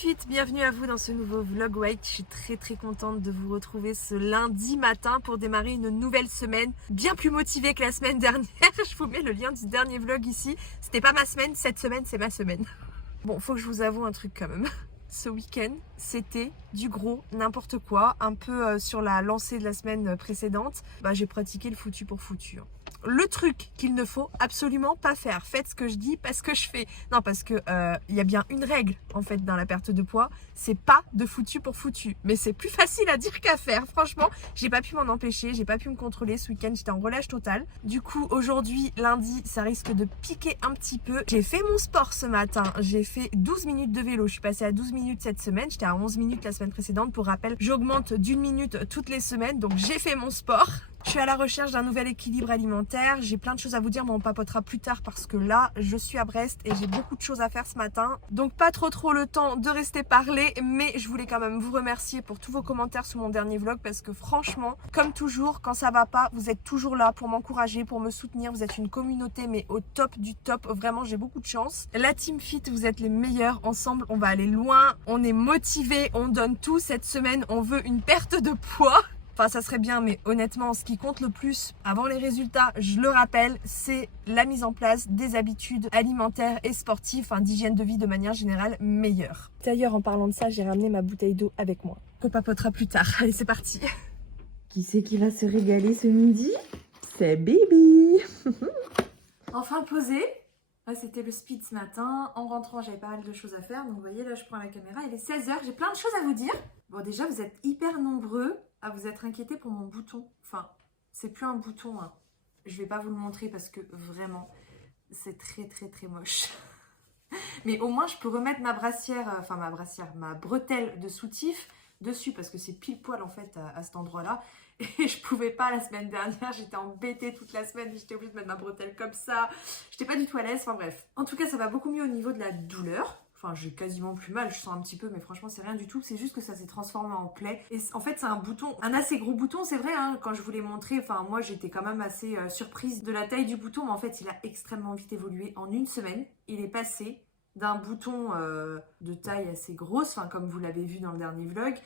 Fit, bienvenue à vous dans ce nouveau vlog weight. Je suis très contente de vous retrouver ce lundi matin pour démarrer une nouvelle semaine, bien plus motivée que la semaine dernière. Je vous mets le lien du dernier vlog ici. C'était pas ma semaine, cette semaine c'est ma semaine. Bon, faut que je vous avoue un truc quand même. Ce week-end, c'était du gros n'importe quoi, un peu sur la lancée de la semaine précédente. J'ai pratiqué le foutu pour foutu. Le truc qu'il ne faut absolument pas faire, faites ce que je dis, pas ce que je fais. Non, parce que il y a bien une règle en fait dans la perte de poids, c'est pas de foutu pour foutu. Mais c'est plus facile à dire qu'à faire. Franchement, j'ai pas pu m'en empêcher, j'ai pas pu me contrôler ce week-end, j'étais en relâche totale. Du coup, aujourd'hui, lundi, ça risque de piquer un petit peu. J'ai fait mon sport ce matin, j'ai fait 12 minutes de vélo, je suis passée à 12 minutes cette semaine, j'étais à 11 minutes la semaine précédente. Pour rappel, j'augmente d'une minute toutes les semaines, donc j'ai fait mon sport. Je suis à la recherche d'un nouvel équilibre alimentaire. J'ai plein de choses à vous dire, mais on papotera plus tard parce que là, je suis à Brest et j'ai beaucoup de choses à faire ce matin. Donc pas trop le temps de rester parler, mais je voulais quand même vous remercier pour tous vos commentaires sous mon dernier vlog parce que franchement, comme toujours, quand ça va pas, vous êtes toujours là pour m'encourager, pour me soutenir. Vous êtes une communauté, mais au top du top. Vraiment, j'ai beaucoup de chance. La Team Fit, vous êtes les meilleurs. Ensemble, on va aller loin. On est motivés, on donne tout. Cette semaine, on veut une perte de poids. Enfin, ça serait bien, mais honnêtement, ce qui compte le plus avant les résultats, je le rappelle, c'est la mise en place des habitudes alimentaires et sportives, enfin d'hygiène de vie de manière générale meilleure. D'ailleurs, en parlant de ça, j'ai ramené ma bouteille d'eau avec moi. On papotera plus tard. Allez, c'est parti. Qui c'est qui va se régaler ce midi? C'est Bibi. Enfin posé. Là, c'était le speed ce matin. En rentrant, j'avais pas mal de choses à faire. Donc, vous voyez, là, je prends la caméra. Il est 16h. J'ai plein de choses à vous dire. Bon, déjà, vous êtes hyper nombreux à vous être inquiétés pour mon bouton. Enfin, c'est plus un bouton, hein. Je vais pas vous le montrer parce que vraiment, c'est très moche. Mais au moins, je peux remettre ma brassière, ma bretelle de soutif dessus parce que c'est pile poil en fait à cet endroit-là. Et je pouvais pas la semaine dernière, j'étais embêtée toute la semaine, j'étais obligée de mettre ma bretelle comme ça. J'étais pas du tout à l'aise, enfin bref. En tout cas, ça va beaucoup mieux au niveau de la douleur. Enfin, j'ai quasiment plus mal, je sens un petit peu, mais franchement, c'est rien du tout. C'est juste que ça s'est transformé en plaie. Et en fait, c'est un bouton, un assez gros bouton, c'est vrai, hein, quand je vous l'ai montré, enfin, moi, j'étais quand même assez surprise de la taille du bouton, mais en fait, il a extrêmement vite évolué. En une semaine, il est passé d'un bouton de taille assez grosse, enfin, comme vous l'avez vu dans le dernier vlog,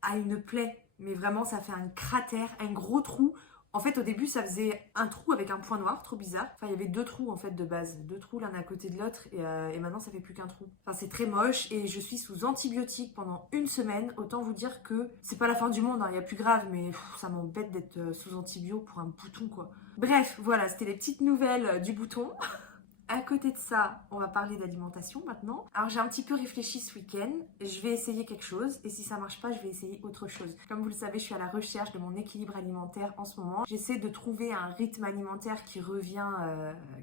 à une plaie. Mais vraiment, ça fait un cratère, un gros trou. En fait, au début, ça faisait un trou avec un point noir, trop bizarre. Enfin, il y avait deux trous en fait de base, deux trous l'un à côté de l'autre, et maintenant ça fait plus qu'un trou. Enfin, c'est très moche et je suis sous antibiotiques pendant une semaine. Autant vous dire que c'est pas la fin du monde, hein, il y a plus grave, mais ça m'embête d'être sous antibio pour un bouton quoi. Bref, voilà, c'était les petites nouvelles du bouton. À côté de ça, on va parler d'alimentation maintenant. Alors j'ai un petit peu réfléchi ce week-end, je vais essayer quelque chose et si ça marche pas, je vais essayer autre chose. Comme vous le savez, je suis à la recherche de mon équilibre alimentaire en ce moment. J'essaie de trouver un rythme alimentaire qui revient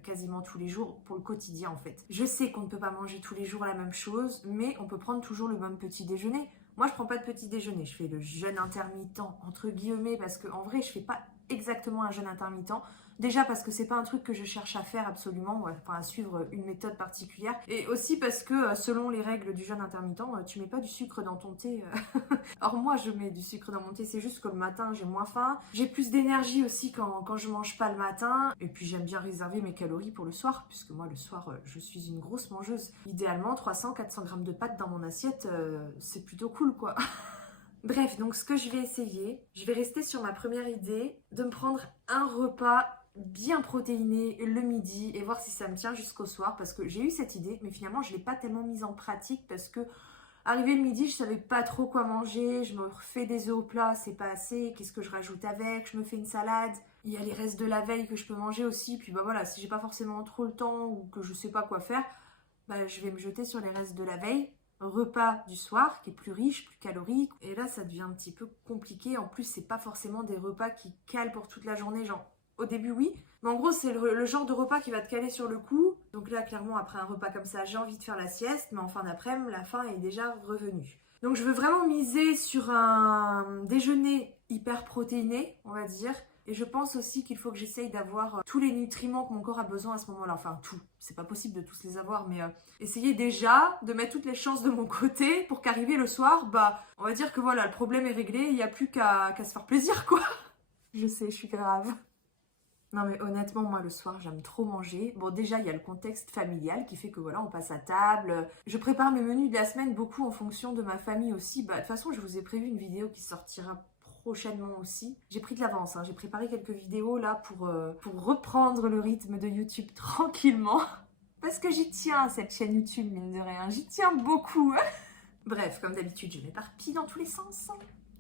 quasiment tous les jours pour le quotidien en fait. Je sais qu'on ne peut pas manger tous les jours la même chose, mais on peut prendre toujours le même petit déjeuner. Moi, je prends pas de petit déjeuner, je fais le jeûne intermittent entre guillemets parce qu'en vrai, je fais pas exactement un jeûne intermittent. Déjà parce que c'est pas un truc que je cherche à faire absolument, enfin à suivre une méthode particulière. Et aussi parce que selon les règles du jeûne intermittent, tu mets pas du sucre dans ton thé. Or moi je mets du sucre dans mon thé, c'est juste que le matin j'ai moins faim. J'ai plus d'énergie aussi quand je mange pas le matin. Et puis j'aime bien réserver mes calories pour le soir, puisque moi le soir je suis une grosse mangeuse. Idéalement 300-400 grammes de pâtes dans mon assiette, c'est plutôt cool quoi. Bref, donc ce que je vais essayer, je vais rester sur ma première idée de me prendre un repas bien protéiné le midi et voir si ça me tient jusqu'au soir parce que j'ai eu cette idée mais finalement je ne l'ai pas tellement mise en pratique parce que arrivé le midi je savais pas trop quoi manger, je me refais des œufs au plat, c'est pas assez, qu'est-ce que je rajoute avec, je me fais une salade, il y a les restes de la veille que je peux manger aussi, puis bah voilà, si j'ai pas forcément trop le temps ou que je sais pas quoi faire, bah je vais me jeter sur les restes de la veille. Repas du soir qui est plus riche, plus calorique. Et là, ça devient un petit peu compliqué. En plus, c'est pas forcément des repas qui calent pour toute la journée. Genre, au début, oui. Mais en gros, c'est le genre de repas qui va te caler sur le coup. Donc là, clairement, après un repas comme ça, j'ai envie de faire la sieste. Mais en fin d'après-midi, la faim est déjà revenue. Donc, je veux vraiment miser sur un déjeuner hyper protéiné, on va dire. Et je pense aussi qu'il faut que j'essaye d'avoir tous les nutriments que mon corps a besoin à ce moment-là. Enfin, tout. C'est pas possible de tous les avoir, mais essayer déjà de mettre toutes les chances de mon côté pour qu'arrivé le soir, bah, on va dire que voilà, le problème est réglé. Il n'y a plus qu'à se faire plaisir, quoi. Je sais, je suis grave. Non mais honnêtement, moi le soir j'aime trop manger. Bon déjà il y a le contexte familial qui fait que voilà on passe à table. Je prépare mes menus de la semaine beaucoup en fonction de ma famille aussi. Bah de toute façon je vous ai prévu une vidéo qui sortira prochainement aussi. J'ai pris de l'avance, hein. J'ai préparé quelques vidéos là pour reprendre le rythme de YouTube tranquillement. Parce que j'y tiens à cette chaîne YouTube mine de rien, j'y tiens beaucoup. Bref, comme d'habitude je m'éparpille dans tous les sens.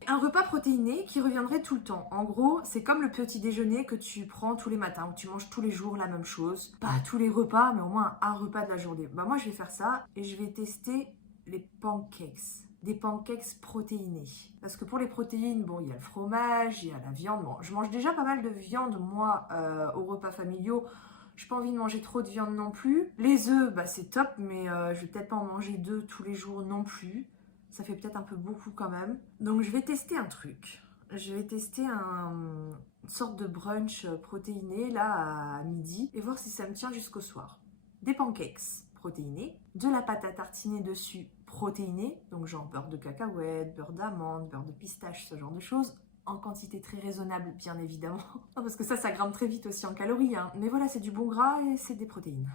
Un repas protéiné qui reviendrait tout le temps. En gros, c'est comme le petit déjeuner que tu prends tous les matins, où tu manges tous les jours la même chose. Pas tous les repas, mais au moins un repas de la journée. Bah moi, je vais faire ça et je vais tester les pancakes. Des pancakes protéinés. Parce que pour les protéines, bon, il y a le fromage, il y a la viande. Bon, je mange déjà pas mal de viande, moi, aux repas familiaux. J'ai pas envie de manger trop de viande non plus. Les œufs, bah c'est top, mais je vais peut-être pas en manger 2 tous les jours non plus. Ça fait peut-être un peu beaucoup quand même. Donc je vais tester un truc. Je vais tester une sorte de brunch protéiné là à midi et voir si ça me tient jusqu'au soir. Des pancakes protéinés, de la pâte à tartiner dessus protéinée, donc genre beurre de cacahuète, beurre d'amande, beurre de pistache, ce genre de choses, en quantité très raisonnable bien évidemment, parce que ça grimpe très vite aussi en calories, hein. Mais voilà, c'est du bon gras et c'est des protéines.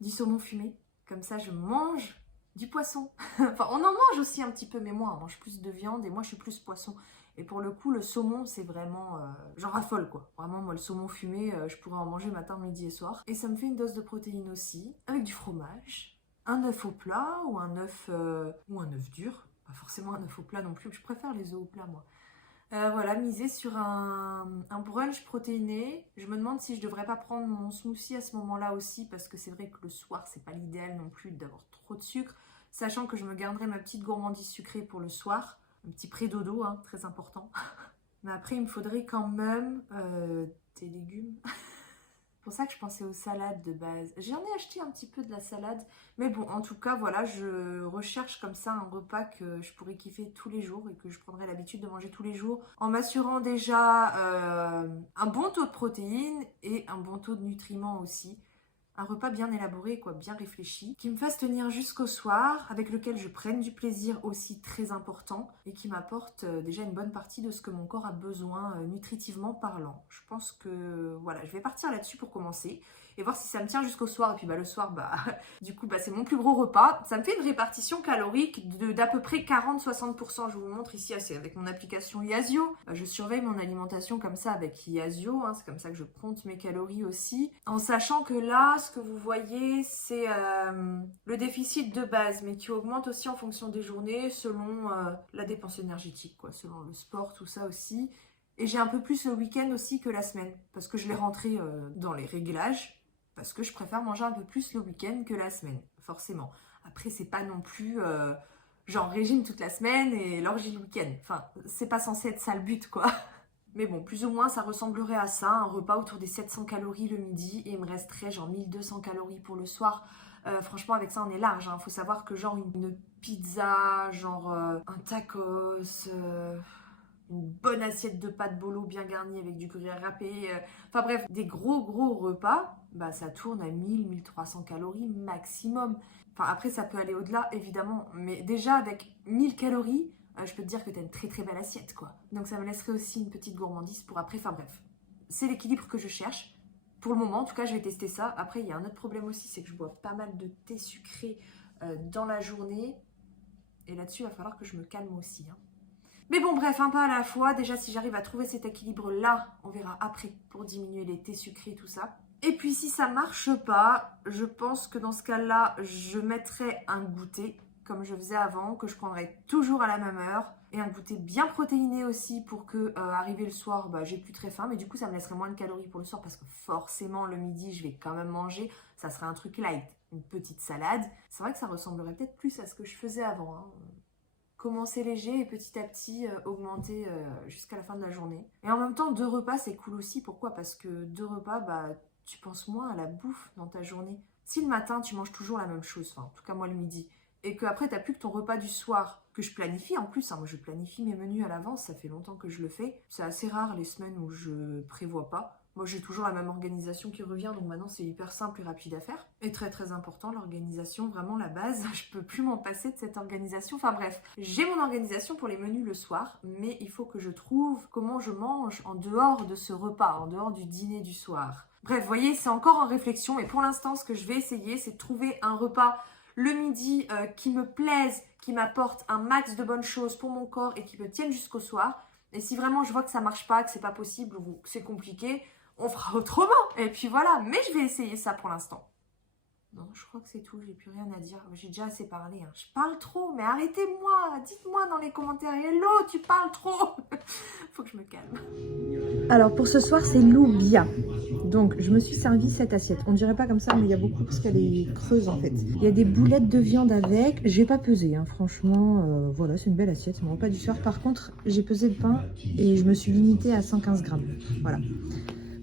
Du saumon fumé, comme ça je mange du poisson. Enfin, on en mange aussi un petit peu, mais moi, on mange plus de viande et moi, je suis plus poisson. Et pour le coup, le saumon, c'est vraiment... j'en raffole, quoi. Vraiment, moi, le saumon fumé, je pourrais en manger matin, midi et soir. Et ça me fait une dose de protéines aussi, avec du fromage, un œuf au plat ou un œuf dur. Pas forcément un œuf au plat non plus, je préfère les œufs au plat, moi. Voilà, miser sur un brunch protéiné. Je me demande si je devrais pas prendre mon smoothie à ce moment-là aussi, parce que c'est vrai que le soir, c'est pas l'idéal non plus d'avoir trop de sucre, sachant que je me garderai ma petite gourmandise sucrée pour le soir, un petit pré-dodo, hein, très important. Mais après, il me faudrait quand même des légumes. C'est pour ça que je pensais aux salades de base. J'en ai acheté un petit peu de la salade. Mais bon, en tout cas, voilà, je recherche comme ça un repas que je pourrais kiffer tous les jours et que je prendrais l'habitude de manger tous les jours. En m'assurant déjà un bon taux de protéines et un bon taux de nutriments aussi. Un repas bien élaboré, quoi, bien réfléchi, qui me fasse tenir jusqu'au soir, avec lequel je prenne du plaisir aussi très important et qui m'apporte déjà une bonne partie de ce que mon corps a besoin nutritivement parlant. Je pense que voilà, je vais partir là-dessus pour commencer et voir si ça me tient jusqu'au soir. Et puis bah le soir, bah du coup bah c'est mon plus gros repas. Ça me fait une répartition calorique d'à peu près 40-60%. Je vous montre ici, c'est avec mon application Yazio. Je surveille mon alimentation comme ça avec Yazio, hein, c'est comme ça que je compte mes calories aussi. En sachant que là, ce que vous voyez, c'est le déficit de base, mais qui augmente aussi en fonction des journées, selon la dépense énergétique, quoi, selon le sport, tout ça aussi. Et j'ai un peu plus le week-end aussi que la semaine, parce que je l'ai rentré dans les réglages, parce que je préfère manger un peu plus le week-end que la semaine, forcément. Après, c'est pas non plus genre régime toute la semaine et l'orgie le week-end. Enfin, c'est pas censé être ça le but, quoi. Mais bon, plus ou moins, ça ressemblerait à ça, un repas autour des 700 calories le midi, et il me resterait genre 1200 calories pour le soir. Franchement, avec ça, on est large, hein. Faut savoir que genre une pizza, genre un tacos, une bonne assiette de pâtes bolo bien garnie avec du gruyère râpé. Enfin bref, des gros repas, bah ça tourne à 1000-1300 calories maximum. Enfin après, ça peut aller au-delà, évidemment. Mais déjà, avec 1000 calories, je peux te dire que t'as une très belle assiette, quoi. Donc ça me laisserait aussi une petite gourmandise pour après. Enfin bref, c'est l'équilibre que je cherche. Pour le moment, en tout cas, je vais tester ça. Après, il y a un autre problème aussi, c'est que je bois pas mal de thé sucré dans la journée. Et là-dessus, il va falloir que je me calme aussi, hein. Mais bon, bref, un pas à la fois. Déjà, si j'arrive à trouver cet équilibre-là, on verra après pour diminuer les thés sucrés, tout ça. Et puis, si ça marche pas, je pense que dans ce cas-là, je mettrai un goûter, comme je faisais avant, que je prendrai toujours à la même heure. Et un goûter bien protéiné aussi pour que, arrivé le soir, bah, j'ai plus très faim. Mais du coup, ça me laisserait moins de calories pour le soir parce que forcément, le midi, je vais quand même manger. Ça serait un truc light, une petite salade. C'est vrai que ça ressemblerait peut-être plus à ce que je faisais avant, hein. Commencer léger et petit à petit augmenter jusqu'à la fin de la journée. Et en même temps, 2 repas, c'est cool aussi. Pourquoi? Parce que 2 repas, bah, tu penses moins à la bouffe dans ta journée. Si le matin, tu manges toujours la même chose, enfin, en tout cas moi le midi, et qu'après, tu n'as plus que ton repas du soir, que je planifie en plus, hein, moi je planifie mes menus à l'avance, ça fait longtemps que je le fais. C'est assez rare les semaines où je prévois pas. Moi, j'ai toujours la même organisation qui revient, donc maintenant, c'est hyper simple et rapide à faire. Et très, très important, l'organisation, vraiment la base. Je peux plus m'en passer de cette organisation. Enfin bref, j'ai mon organisation pour les menus le soir, mais il faut que je trouve comment je mange en dehors de ce repas, en dehors du dîner du soir. Bref, vous voyez, c'est encore en réflexion, mais pour l'instant, ce que je vais essayer, c'est de trouver un repas le midi qui me plaise, qui m'apporte un max de bonnes choses pour mon corps et qui me tienne jusqu'au soir. Et si vraiment je vois que ça marche pas, que c'est pas possible ou que c'est compliqué, on fera autrement. Et puis voilà, mais je vais essayer ça pour l'instant. Non, je crois que c'est tout, j'ai plus rien à dire. J'ai déjà assez parlé. Hein. Je parle trop, mais arrêtez-moi. Dites-moi dans les commentaires, hello, tu parles trop. Faut que je me calme. Alors pour ce soir, c'est Loubia. Donc je me suis servi cette assiette. On dirait pas comme ça, mais il y a beaucoup parce qu'elle est creuse en fait. Il y a des boulettes de viande avec. J'ai pas pesé, hein. Franchement, voilà, c'est une belle assiette. C'est vraiment pas du soir. Par contre, j'ai pesé le pain et je me suis limitée à 115 grammes. Voilà.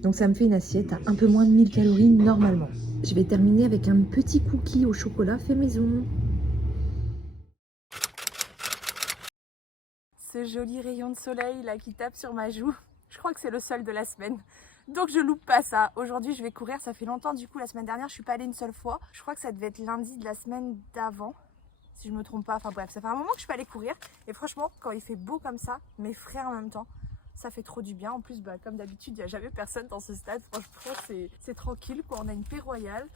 Donc ça me fait une assiette à un peu moins de 1000 calories normalement. Je vais terminer avec un petit cookie au chocolat fait maison. Ce joli rayon de soleil là qui tape sur ma joue, je crois que c'est le seul de la semaine. Donc je loupe pas ça. Aujourd'hui je vais courir, ça fait longtemps du coup, la semaine dernière je suis pas allée une seule fois. Je crois que ça devait être lundi de la semaine d'avant, si je me trompe pas. Enfin bref, ça fait un moment que je suis pas allée courir. Et franchement, quand il fait beau comme ça, mes frères en même temps, ça fait trop du bien. En plus, bah, comme d'habitude, il n'y a jamais personne dans ce stade. Franchement, c'est tranquille, quoi. On a une paix royale.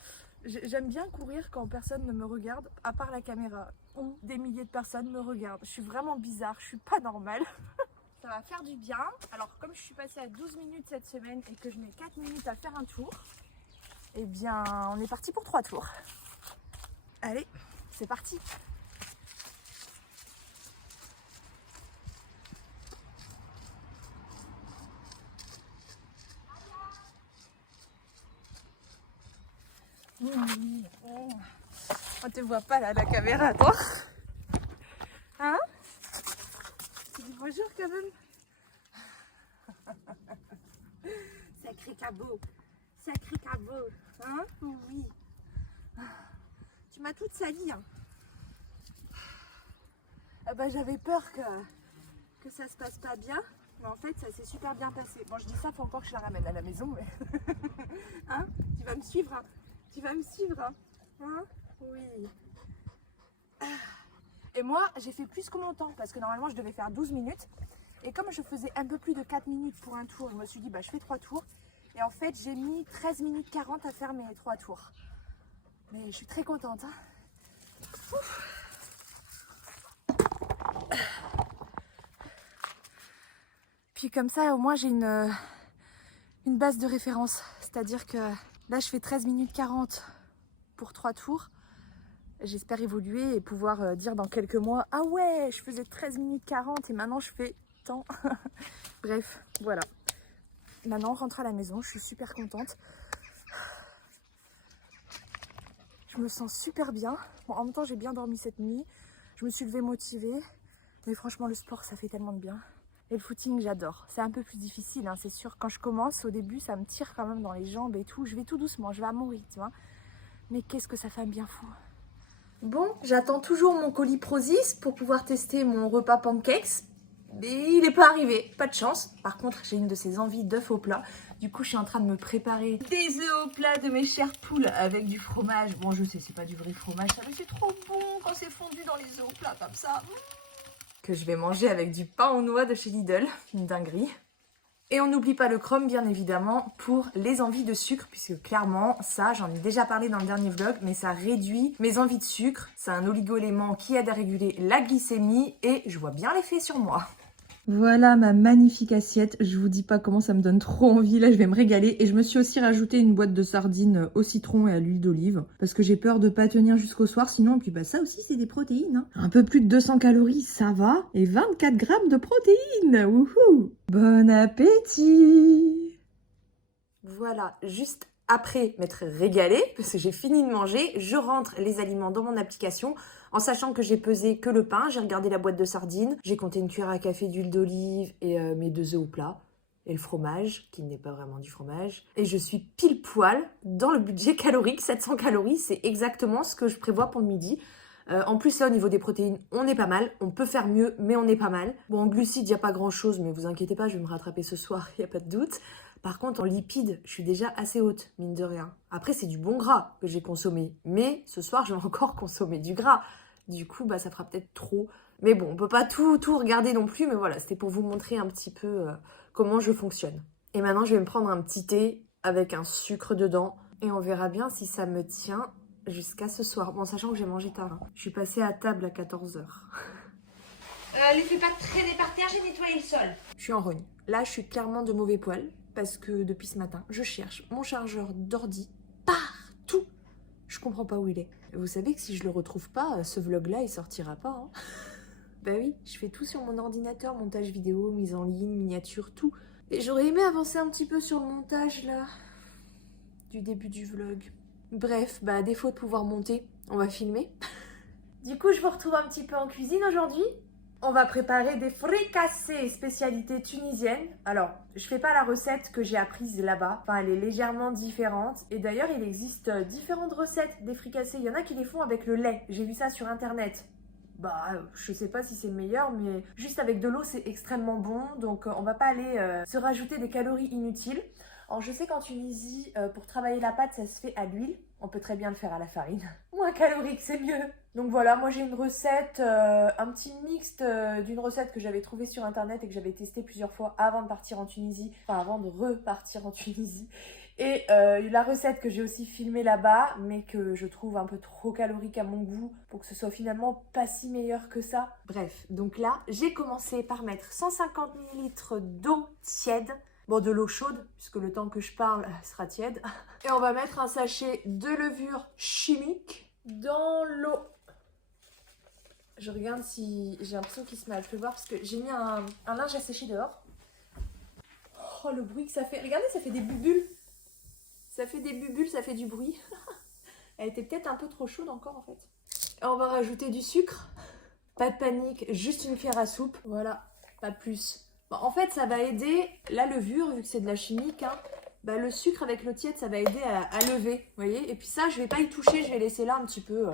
J'aime bien courir quand personne ne me regarde, à part la caméra, ou des milliers de personnes me regardent. Je suis vraiment bizarre, je suis pas normale. Ça va faire du bien. Alors, comme je suis passée à 12 minutes cette semaine et que je mets 4 minutes à faire un tour, eh bien, on est parti pour 3 tours. Allez, c'est parti. On te voit pas là, la caméra, toi. Hein? Tu dis bonjour quand même. Sacré cabot. Sacré cabot. Hein? Oui. Tu m'as toute salie. Hein. Ah bah, j'avais peur que ça se passe pas bien. Mais en fait, ça s'est super bien passé. Bon, je dis ça, faut encore que je la ramène à la maison. Mais... hein? Tu vas me suivre. Hein? Tu vas me suivre. Hein? Hein? Oui. Et moi, j'ai fait plus que mon temps parce que normalement, je devais faire 12 minutes. Et comme je faisais un peu plus de 4 minutes pour un tour, je me suis dit, bah, je fais 3 tours. Et en fait, j'ai mis 13 minutes 40 à faire mes 3 tours. Mais je suis très contente. Hein. Puis comme ça, au moins, j'ai une base de référence. C'est-à-dire que là, je fais 13 minutes 40 pour 3 tours. J'espère évoluer et pouvoir dire dans quelques mois, ah ouais, je faisais 13 minutes 40 et maintenant je fais tant. Bref, voilà. Maintenant, on rentre à la maison, je suis super contente. Je me sens super bien. Bon, en même temps, j'ai bien dormi cette nuit. Je me suis levée motivée. Mais franchement, le sport, ça fait tellement de bien. Et le footing, j'adore. C'est un peu plus difficile, hein, c'est sûr. Quand je commence, au début, ça me tire quand même dans les jambes et tout. Je vais tout doucement, je vais à mon rythme. Hein. Mais qu'est-ce que ça fait un bien fou. Bon, j'attends toujours mon colis Prozis pour pouvoir tester mon repas pancakes. Mais il n'est pas arrivé, pas de chance. Par contre, j'ai une de ces envies d'œufs au plat. Du coup, je suis en train de me préparer des œufs au plat de mes chères poules avec du fromage. Bon, je sais, c'est pas du vrai fromage, ça, mais c'est trop bon quand c'est fondu dans les œufs au plat comme ça. Que je vais manger avec du pain aux noix de chez Lidl, une dinguerie. Et on n'oublie pas le chrome, bien évidemment, pour les envies de sucre, puisque clairement, ça, j'en ai déjà parlé dans le dernier vlog, mais ça réduit mes envies de sucre. C'est un oligo-élément qui aide à réguler la glycémie et je vois bien l'effet sur moi. Voilà ma magnifique assiette. Je vous dis pas comment ça me donne trop envie. Là, je vais me régaler. Et je me suis aussi rajouté une boîte de sardines au citron et à l'huile d'olive. Parce que j'ai peur de pas tenir jusqu'au soir. Sinon, et puis bah ça aussi, c'est des protéines. Hein. Un peu plus de 200 calories, ça va. Et 24 grammes de protéines. Wouhou! Bon appétit! Voilà, juste après m'être régalée, parce que j'ai fini de manger, je rentre les aliments dans mon application en sachant que j'ai pesé que le pain, j'ai regardé la boîte de sardines, j'ai compté une cuillère à café d'huile d'olive et mes 2 œufs au plat, et le fromage, qui n'est pas vraiment du fromage. Et je suis pile poil dans le budget calorique, 700 calories, c'est exactement ce que je prévois pour le midi. En plus, là, au niveau des protéines, on est pas mal. On peut faire mieux, mais on est pas mal. Bon, en glucides, il n'y a pas grand-chose, mais vous inquiétez pas, je vais me rattraper ce soir, il n'y a pas de doute. Par contre, en lipides, je suis déjà assez haute, mine de rien. Après, c'est du bon gras que j'ai consommé. Mais ce soir, je vais encore consommer du gras. Du coup, bah, ça fera peut-être trop. Mais bon, on peut pas tout regarder non plus. Mais voilà, c'était pour vous montrer un petit peu comment je fonctionne. Et maintenant, je vais me prendre un petit thé avec un sucre dedans. Et on verra bien si ça me tient jusqu'à ce soir. Bon, sachant que j'ai mangé tard. Hein. Je suis passée à table à 14 h. Les fais pas traîner par terre, j'ai nettoyé le sol. Je suis en rogne. Là, je suis clairement de mauvais poil. Parce que depuis ce matin, je cherche mon chargeur d'ordi partout. Je comprends pas où il est. Vous savez que si je le retrouve pas, ce vlog-là, il sortira pas. Hein. Bah oui, je fais tout sur mon ordinateur. Montage vidéo, mise en ligne, miniature, tout. Et j'aurais aimé avancer un petit peu sur le montage, là. Du début du vlog. Bref, bah à défaut de pouvoir monter, on va filmer. Du coup, je vous retrouve un petit peu en cuisine aujourd'hui. On va préparer des fricassés, spécialité tunisienne. Alors, je fais pas la recette que j'ai apprise là-bas. Enfin, elle est légèrement différente. Et d'ailleurs, il existe différentes recettes des fricassés. Il y en a qui les font avec le lait. J'ai vu ça sur internet. Bah, je sais pas si c'est le meilleur, mais juste avec de l'eau, c'est extrêmement bon. Donc, on va pas aller se rajouter des calories inutiles. Alors, je sais qu'en Tunisie, pour travailler la pâte, ça se fait à l'huile. On peut très bien le faire à la farine. Moins calorique, c'est mieux. Donc voilà, moi j'ai une recette, un petit mixte d'une recette que j'avais trouvée sur internet et que j'avais testée plusieurs fois avant de partir en Tunisie. Enfin, avant de repartir en Tunisie. Et la recette que j'ai aussi filmée là-bas, mais que je trouve un peu trop calorique à mon goût pour que ce soit finalement pas si meilleur que ça. Bref, donc là, j'ai commencé par mettre 150 ml d'eau tiède. Bon, de l'eau chaude, puisque le temps que je parle, elle sera tiède. Et on va mettre un sachet de levure chimique dans l'eau. Je regarde si j'ai l'impression qu'il se met à pleuvoir, parce que j'ai mis un linge à sécher dehors. Oh, le bruit que ça fait. Regardez, ça fait des bulles. Ça fait des bulles, ça fait du bruit. Elle était peut-être un peu trop chaude encore, en fait. Et on va rajouter du sucre. Pas de panique, juste une cuillère à soupe. Voilà, pas plus. Bon, en fait, ça va aider la levure, vu que c'est de la chimique, hein, bah, le sucre avec l'eau tiède, ça va aider à lever, vous voyez. Et puis ça, je vais pas y toucher, je vais laisser là un petit peu,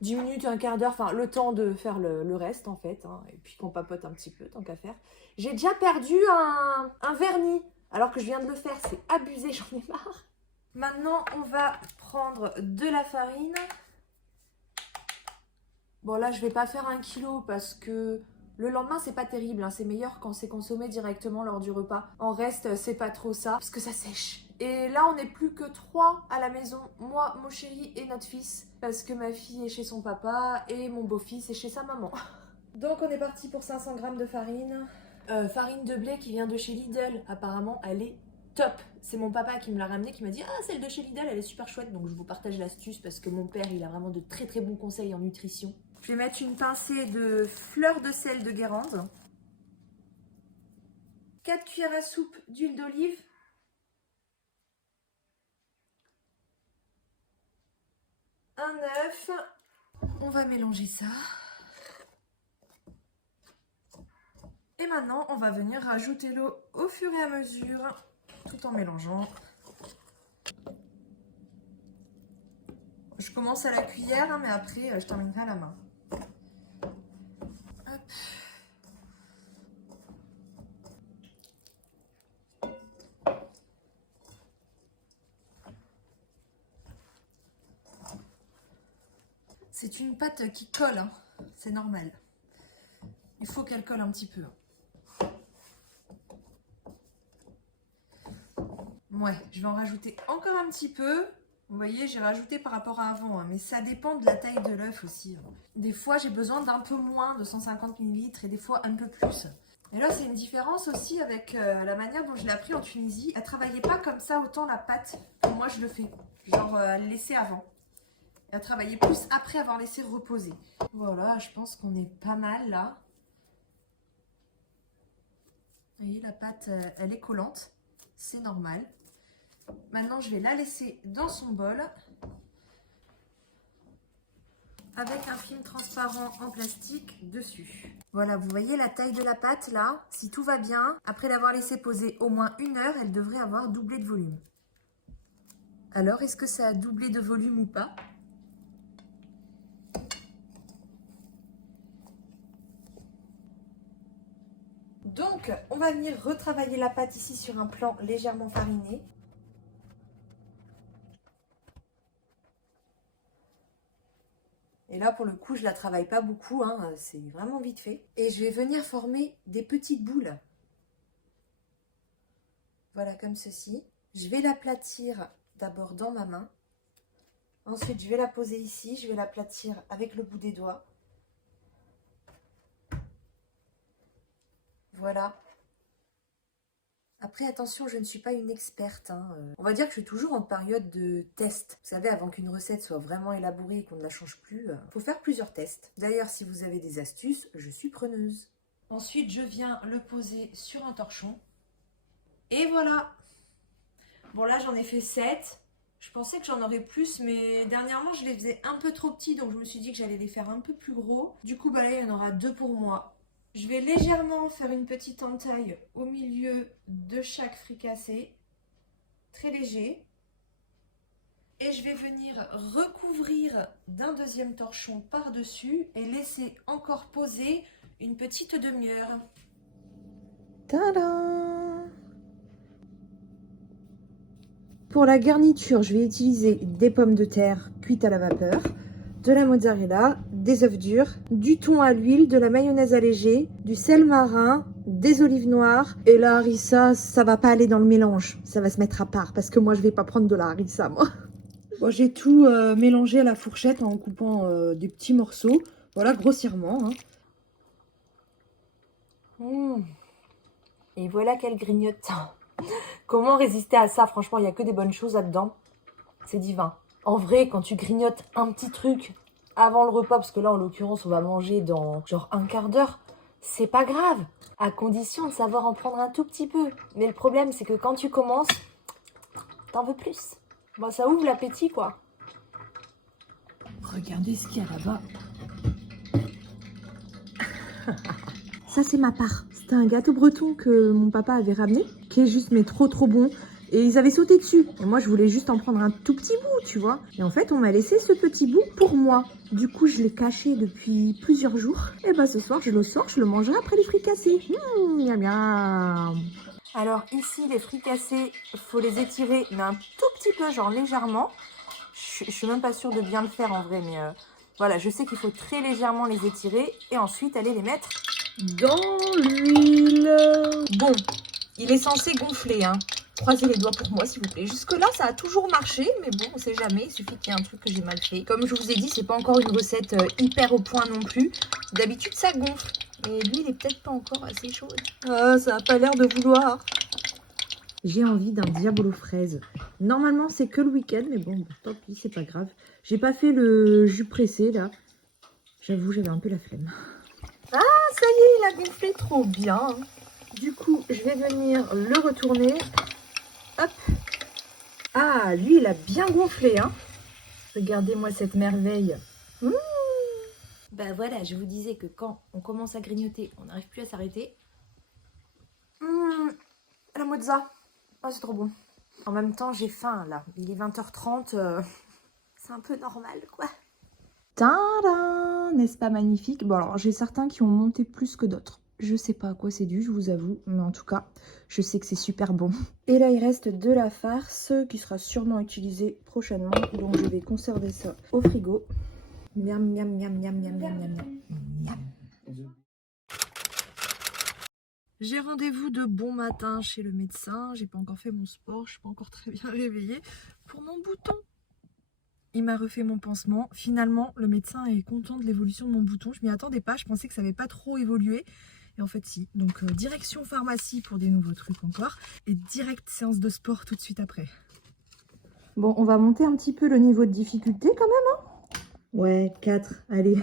10 minutes, un quart d'heure, enfin le temps de faire le reste, en fait. Hein, et puis qu'on papote un petit peu, tant qu'à faire. J'ai déjà perdu un vernis, alors que je viens de le faire, c'est abusé, j'en ai marre. Maintenant, on va prendre de la farine. Bon, là, je vais pas faire 1 kilo parce que... Le lendemain, c'est pas terrible, hein. C'est meilleur quand c'est consommé directement lors du repas. En reste, c'est pas trop ça, parce que ça sèche. Et là, on n'est plus que 3 à la maison. Moi, mon chéri et notre fils, parce que ma fille est chez son papa et mon beau-fils est chez sa maman. Donc, on est parti pour 500 g de farine. Farine de blé qui vient de chez Lidl. Apparemment, elle est top. C'est mon papa qui me l'a ramenée, qui m'a dit « Ah, celle de chez Lidl, elle est super chouette. » Donc, je vous partage l'astuce parce que mon père, il a vraiment de très très bons conseils en nutrition. Je vais mettre une pincée de fleur de sel de Guérande, 4 cuillères à soupe d'huile d'olive, un œuf. On va mélanger ça. Et maintenant, on va venir rajouter l'eau au fur et à mesure, tout en mélangeant. Je commence à la cuillère, hein, mais après, je terminerai à la main. C'est une pâte qui colle, hein. C'est normal. Il faut qu'elle colle un petit peu. Ouais, je vais en rajouter encore un petit peu. Vous voyez, j'ai rajouté par rapport à avant, hein, mais ça dépend de la taille de l'œuf aussi. Des fois, j'ai besoin d'un peu moins de 150 ml et des fois un peu plus. Et là, c'est une différence aussi avec la manière dont je l'ai appris en Tunisie. Elle ne travaillait pas comme ça autant la pâte que moi je le fais. Genre, elle laissait avant. Elle travaillait plus après avoir laissé reposer. Voilà, je pense qu'on est pas mal là. Vous voyez, la pâte, elle est collante. C'est normal. Maintenant, je vais la laisser dans son bol avec un film transparent en plastique dessus. Voilà, vous voyez la taille de la pâte là. Si tout va bien, après l'avoir laissée poser au moins 1 heure, elle devrait avoir doublé de volume. Alors, est-ce que ça a doublé de volume ou pas? Donc, on va venir retravailler la pâte ici sur un plan légèrement fariné. Et là, pour le coup, je la travaille pas beaucoup, hein, c'est vraiment vite fait. Et je vais venir former des petites boules. Voilà, comme ceci. Je vais l'aplatir d'abord dans ma main. Ensuite, je vais la poser ici. Je vais l'aplatir avec le bout des doigts. Voilà. Après, attention, je ne suis pas une experte. Hein. On va dire que je suis toujours en période de test. Vous savez, avant qu'une recette soit vraiment élaborée et qu'on ne la change plus, il faut faire plusieurs tests. D'ailleurs, si vous avez des astuces, je suis preneuse. Ensuite, je viens le poser sur un torchon. Et voilà. Bon, là, j'en ai fait 7. Je pensais que j'en aurais plus, mais dernièrement, je les faisais un peu trop petits. Donc, je me suis dit que j'allais les faire un peu plus gros. Du coup, bah là, il y en aura 2 pour moi. Je vais légèrement faire une petite entaille au milieu de chaque fricassé, très léger. Et je vais venir recouvrir d'un deuxième torchon par-dessus et laisser encore poser une petite demi-heure. Tadam! Pour la garniture, je vais utiliser des pommes de terre cuites à la vapeur, de la mozzarella, des œufs durs, du thon à l'huile, de la mayonnaise allégée, du sel marin, des olives noires. Et la harissa, ça va pas aller dans le mélange. Ça va se mettre à part parce que moi, je vais pas prendre de la harissa, moi. Bon, j'ai tout mélangé à la fourchette en coupant des petits morceaux. Voilà, grossièrement. Hein. Et voilà qu'elle grignote. Comment résister à ça? Franchement, il n'y a que des bonnes choses là-dedans. C'est divin. En vrai, quand tu grignotes un petit truc avant le repas, parce que là, en l'occurrence, on va manger dans genre un quart d'heure, c'est pas grave, à condition de savoir en prendre un tout petit peu. Mais le problème, c'est que quand tu commences, t'en veux plus. Bon, ça ouvre l'appétit, quoi. Regardez ce qu'il y a là-bas. Ça, c'est ma part. C'était un gâteau breton que mon papa avait ramené, qui est juste mais trop bon. Et ils avaient sauté dessus. Et moi, je voulais juste en prendre un tout petit bout, tu vois. Et en fait, on m'a laissé ce petit bout pour moi. Du coup, je l'ai caché depuis plusieurs jours. Et bah, ce soir, je le sors, je le mangerai après les fricassés. Miam miam. Alors ici, les fricassés, il faut les étirer, mais un tout petit peu, genre légèrement. Je suis même pas sûre de bien le faire en vrai, mais voilà, je sais qu'il faut très légèrement les étirer et ensuite aller les mettre dans l'huile. Bon, il est censé gonfler, hein. Croisez les doigts pour moi, s'il vous plaît. Jusque-là, ça a toujours marché, mais bon, on sait jamais. Il suffit qu'il y ait un truc que j'ai mal fait. Comme je vous ai dit, c'est pas encore une recette hyper au point non plus. D'habitude, ça gonfle. Mais lui, il est peut-être pas encore assez chaud. Ah, ça a pas l'air de vouloir. J'ai envie d'un diable aux fraises. Normalement, c'est que le week-end, mais bon, tant pis, c'est pas grave. J'ai pas fait le jus pressé, là. J'avoue, j'avais un peu la flemme. Ah, ça y est, il a gonflé trop bien. Du coup, je vais venir le retourner. Hop. Ah, lui, il a bien gonflé, hein. Regardez-moi cette merveille. Ben voilà, je vous disais que quand on commence à grignoter, on n'arrive plus à s'arrêter. La mozza. Oh, c'est trop bon. En même temps, j'ai faim, là. Il est 20h30. C'est un peu normal, quoi. Tadam! N'est-ce pas magnifique? Bon, alors, j'ai certains qui ont monté plus que d'autres. Je sais pas à quoi c'est dû, je vous avoue. Mais en tout cas, je sais que c'est super bon. Et là, il reste de la farce qui sera sûrement utilisée prochainement. Donc, je vais conserver ça au frigo. Miam, miam, miam, miam, miam, miam, miam, miam. Miam. J'ai rendez-vous de bon matin chez le médecin. J'ai pas encore fait mon sport, je suis pas encore très bien réveillée pour mon bouton. Il m'a refait mon pansement. Finalement, le médecin est content de l'évolution de mon bouton. Je m'y attendais pas, je pensais que ça n'avait pas trop évolué. Et en fait, si. Donc, direction pharmacie pour des nouveaux trucs encore. Et direct séance de sport tout de suite après. Bon, on va monter un petit peu le niveau de difficulté quand même, hein? Ouais, 4, allez.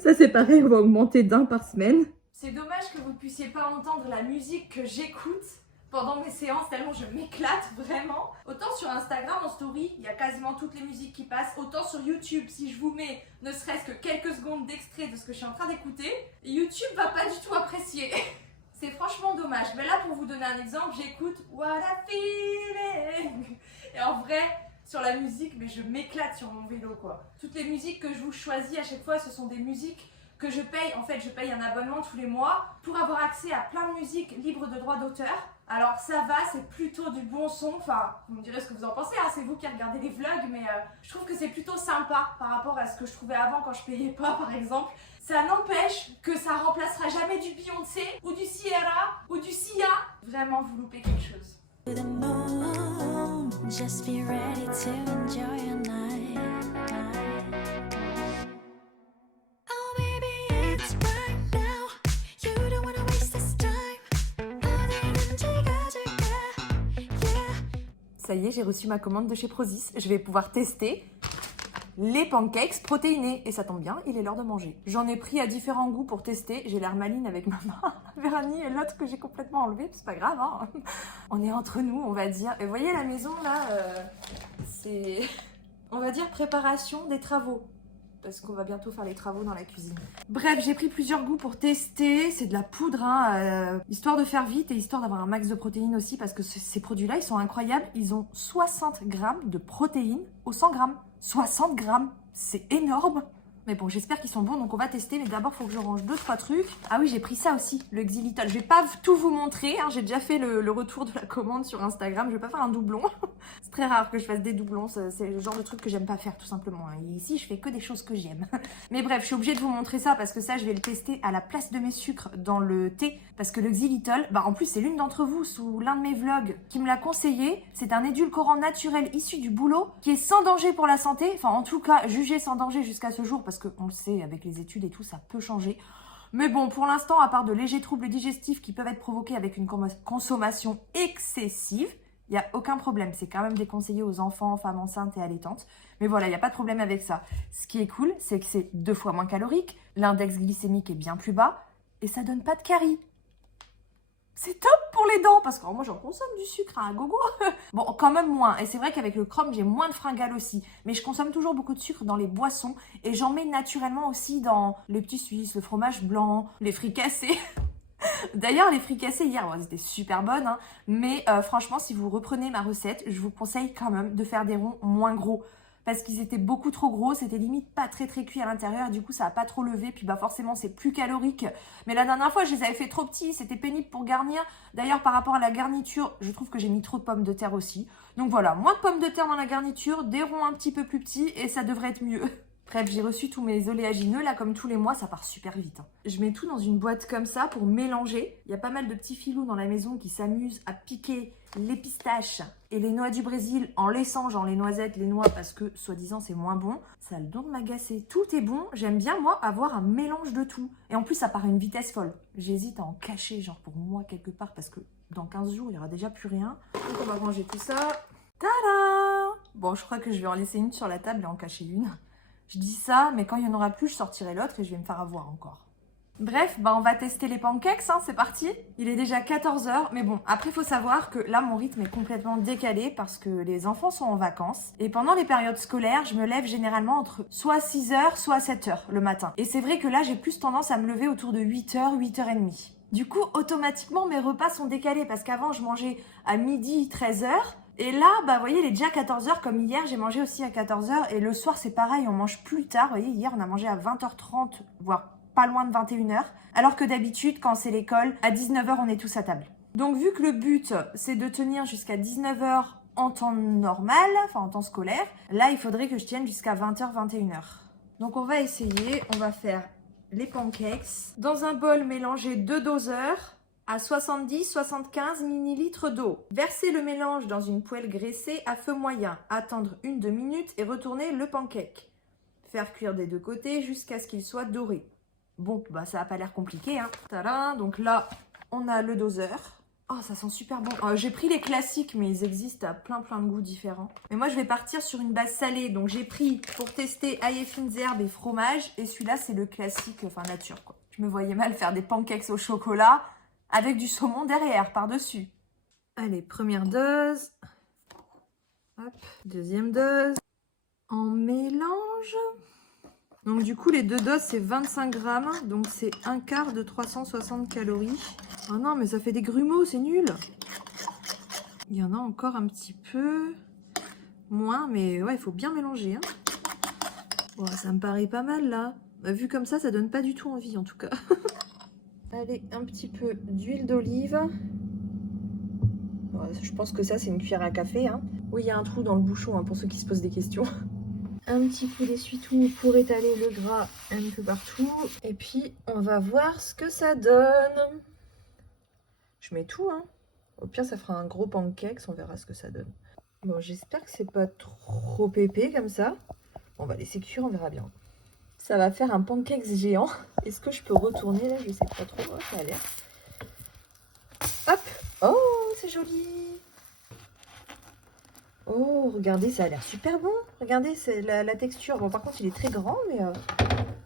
Ça, c'est pareil, on va augmenter d'1 par semaine. C'est dommage que vous puissiez pas entendre la musique que j'écoute pendant mes séances, tellement je m'éclate vraiment. Autant sur Instagram en story, il y a quasiment toutes les musiques qui passent. Autant sur YouTube, si je vous mets ne serait-ce que quelques secondes d'extrait de ce que je suis en train d'écouter, YouTube va pas du tout apprécier. C'est franchement dommage. Mais là, pour vous donner un exemple, j'écoute What a Feeling. Et en vrai, sur la musique, mais je m'éclate sur mon vélo, quoi. Toutes les musiques que je vous choisis à chaque fois, ce sont des musiques que je paye. En fait, je paye un abonnement tous les mois pour avoir accès à plein de musique libre de droit d'auteur. Alors ça va, c'est plutôt du bon son. Enfin, vous me direz ce que vous en pensez, hein, c'est vous qui regardez les vlogs, mais je trouve que c'est plutôt sympa par rapport à ce que je trouvais avant quand je payais pas, par exemple. Ça n'empêche que ça remplacera jamais du Beyoncé ou du Sierra ou du Sia. Vraiment, vous loupez quelque chose. The moon, just be ready to enjoy your night. Oh baby, it's right now. You don't wanna waste this time. Yeah. Ça y est, j'ai reçu ma commande de chez Prozis. Je vais pouvoir tester les pancakes protéinés. Et ça tombe bien, il est l'heure de manger. J'en ai pris à différents goûts pour tester. J'ai l'air maline avec ma main. Véranie et l'autre que j'ai complètement enlevé. C'est pas grave, hein. On est entre nous, on va dire. Et vous voyez la maison là, c'est, on va dire, préparation des travaux. Parce qu'on va bientôt faire les travaux dans la cuisine. Bref, j'ai pris plusieurs goûts pour tester. C'est de la poudre, hein, histoire de faire vite et histoire d'avoir un max de protéines aussi. Parce que ces produits-là, ils sont incroyables. Ils ont 60 grammes de protéines au 100 grammes. 60 grammes, c'est énorme. Mais bon, j'espère qu'ils sont bons, donc on va tester. Mais d'abord, il faut que je range 2-3 trucs. Ah oui, j'ai pris ça aussi, le Xylitol. Je vais pas tout vous montrer, hein. J'ai déjà fait le retour de la commande sur Instagram. Je vais pas faire un doublon. C'est très rare que je fasse des doublons. C'est le genre de truc que j'aime pas faire, tout simplement, hein. Et ici, je fais que des choses que j'aime. Mais bref, je suis obligée de vous montrer ça parce que ça, je vais le tester à la place de mes sucres dans le thé. Parce que le Xylitol, bah en plus, c'est l'une d'entre vous, sous l'un de mes vlogs, qui me l'a conseillé. C'est un édulcorant naturel issu du bouleau, qui est sans danger pour la santé. Enfin, en tout cas, jugé sans danger jusqu'à ce jour, parce qu'on le sait, avec les études et tout, ça peut changer. Mais bon, pour l'instant, à part de légers troubles digestifs qui peuvent être provoqués avec une consommation excessive, il n'y a aucun problème. C'est quand même déconseillé aux enfants, femmes enceintes et allaitantes. Mais voilà, il n'y a pas de problème avec ça. Ce qui est cool, c'est que c'est 2 fois moins calorique, l'index glycémique est bien plus bas, et ça donne pas de caries. C'est top pour les dents, parce que moi j'en consomme du sucre à un gogo. Bon, quand même moins. Et c'est vrai qu'avec le chrome, j'ai moins de fringales aussi. Mais je consomme toujours beaucoup de sucre dans les boissons. Et j'en mets naturellement aussi dans les petits suisses, le fromage blanc, les fricassés. D'ailleurs, les fricassés hier, bon, elles étaient super bonnes. Hein, mais franchement, si vous reprenez ma recette, je vous conseille quand même de faire des ronds moins gros. Parce qu'ils étaient beaucoup trop gros, c'était limite pas très cuit à l'intérieur, du coup ça a pas trop levé, puis bah forcément c'est plus calorique. Mais la dernière fois je les avais fait trop petits, c'était pénible pour garnir. D'ailleurs par rapport à la garniture, je trouve que j'ai mis trop de pommes de terre aussi. Donc voilà, moins de pommes de terre dans la garniture, des ronds un petit peu plus petits et ça devrait être mieux. Bref, j'ai reçu tous mes oléagineux, là comme tous les mois, ça part super vite. Hein. Je mets tout dans une boîte comme ça pour mélanger. Il y a pas mal de petits filous dans la maison qui s'amusent à piquer les pistaches et les noix du Brésil en laissant genre les noisettes, les noix parce que soi-disant c'est moins bon. Ça a le don de m'agacer. Tout est bon, j'aime bien moi avoir un mélange de tout. Et en plus ça part à une vitesse folle. J'hésite à en cacher genre pour moi quelque part parce que dans 15 jours il n'y aura déjà plus rien. Donc on va ranger tout ça. Tada! Bon, je crois que je vais en laisser une sur la table et en cacher une. Je dis ça, mais quand il n'y en aura plus, je sortirai l'autre et je vais me faire avoir encore. Bref, bah on va tester les pancakes, hein, c'est parti. Il est déjà 14 h, mais bon, après il faut savoir que là mon rythme est complètement décalé parce que les enfants sont en vacances. Et pendant les périodes scolaires, je me lève généralement entre soit 6 h, soit 7 h le matin. Et c'est vrai que là j'ai plus tendance à me lever autour de 8 h, 8 h 30. Du coup, automatiquement mes repas sont décalés parce qu'avant je mangeais à midi, 13 h. Et là, bah, vous voyez, il est déjà 14 h, comme hier, j'ai mangé aussi à 14 h. Et le soir, c'est pareil, on mange plus tard. Vous voyez, hier, on a mangé à 20 h 30, voire pas loin de 21 h. Alors que d'habitude, quand c'est l'école, à 19 h, on est tous à table. Donc, vu que le but, c'est de tenir jusqu'à 19 h en temps normal, enfin en temps scolaire, là, il faudrait que je tienne jusqu'à 20 h, 21 h. Donc, on va essayer. On va faire les pancakes. Dans un bol, mélanger 2 doseurs à 70-75 ml d'eau. Versez le mélange dans une poêle graissée à feu moyen. Attendre 1-2 minutes et retourner le pancake. Faire cuire des deux côtés jusqu'à ce qu'il soit doré. Bon, bah ça n'a pas l'air compliqué, hein. Tadam, donc là, on a le doseur. Oh, ça sent super bon. J'ai pris les classiques, mais ils existent à plein de goûts différents. Mais moi, je vais partir sur une base salée. Donc, j'ai pris pour tester ail et fines herbes et fromage. Et celui-là, c'est le classique, enfin nature, quoi. Je me voyais mal faire des pancakes au chocolat avec du saumon derrière, par-dessus. Allez, première dose. Hop, deuxième dose. En mélange. Donc du coup, les 2 doses, c'est 25 grammes. Donc c'est un quart de 360 calories. Oh non, mais ça fait des grumeaux, c'est nul. Il y en a encore un petit peu. Moins, mais ouais, il faut bien mélanger. Hein. Bon, ça me paraît pas mal, là. Vu comme ça donne pas du tout envie en tout cas. Allez, un petit peu d'huile d'olive. Bon, je pense que ça, c'est une cuillère à café. Hein. Oui, il y a un trou dans le bouchon hein, pour ceux qui se posent des questions. Un petit peu d'essuie-tout pour étaler le gras un peu partout. Et puis, on va voir ce que ça donne. Je mets tout, hein. Au pire, ça fera un gros pancake, on verra ce que ça donne. Bon, j'espère que c'est pas trop épais comme ça. On va laisser cuire, on verra bien. Ça va faire un pancake géant. Est-ce que je peux retourner là? Je sais pas trop, ouais, ça a l'air. Hop! Oh, c'est joli! Oh, regardez, ça a l'air super bon. Regardez, c'est la texture. Bon, par contre, il est très grand, mais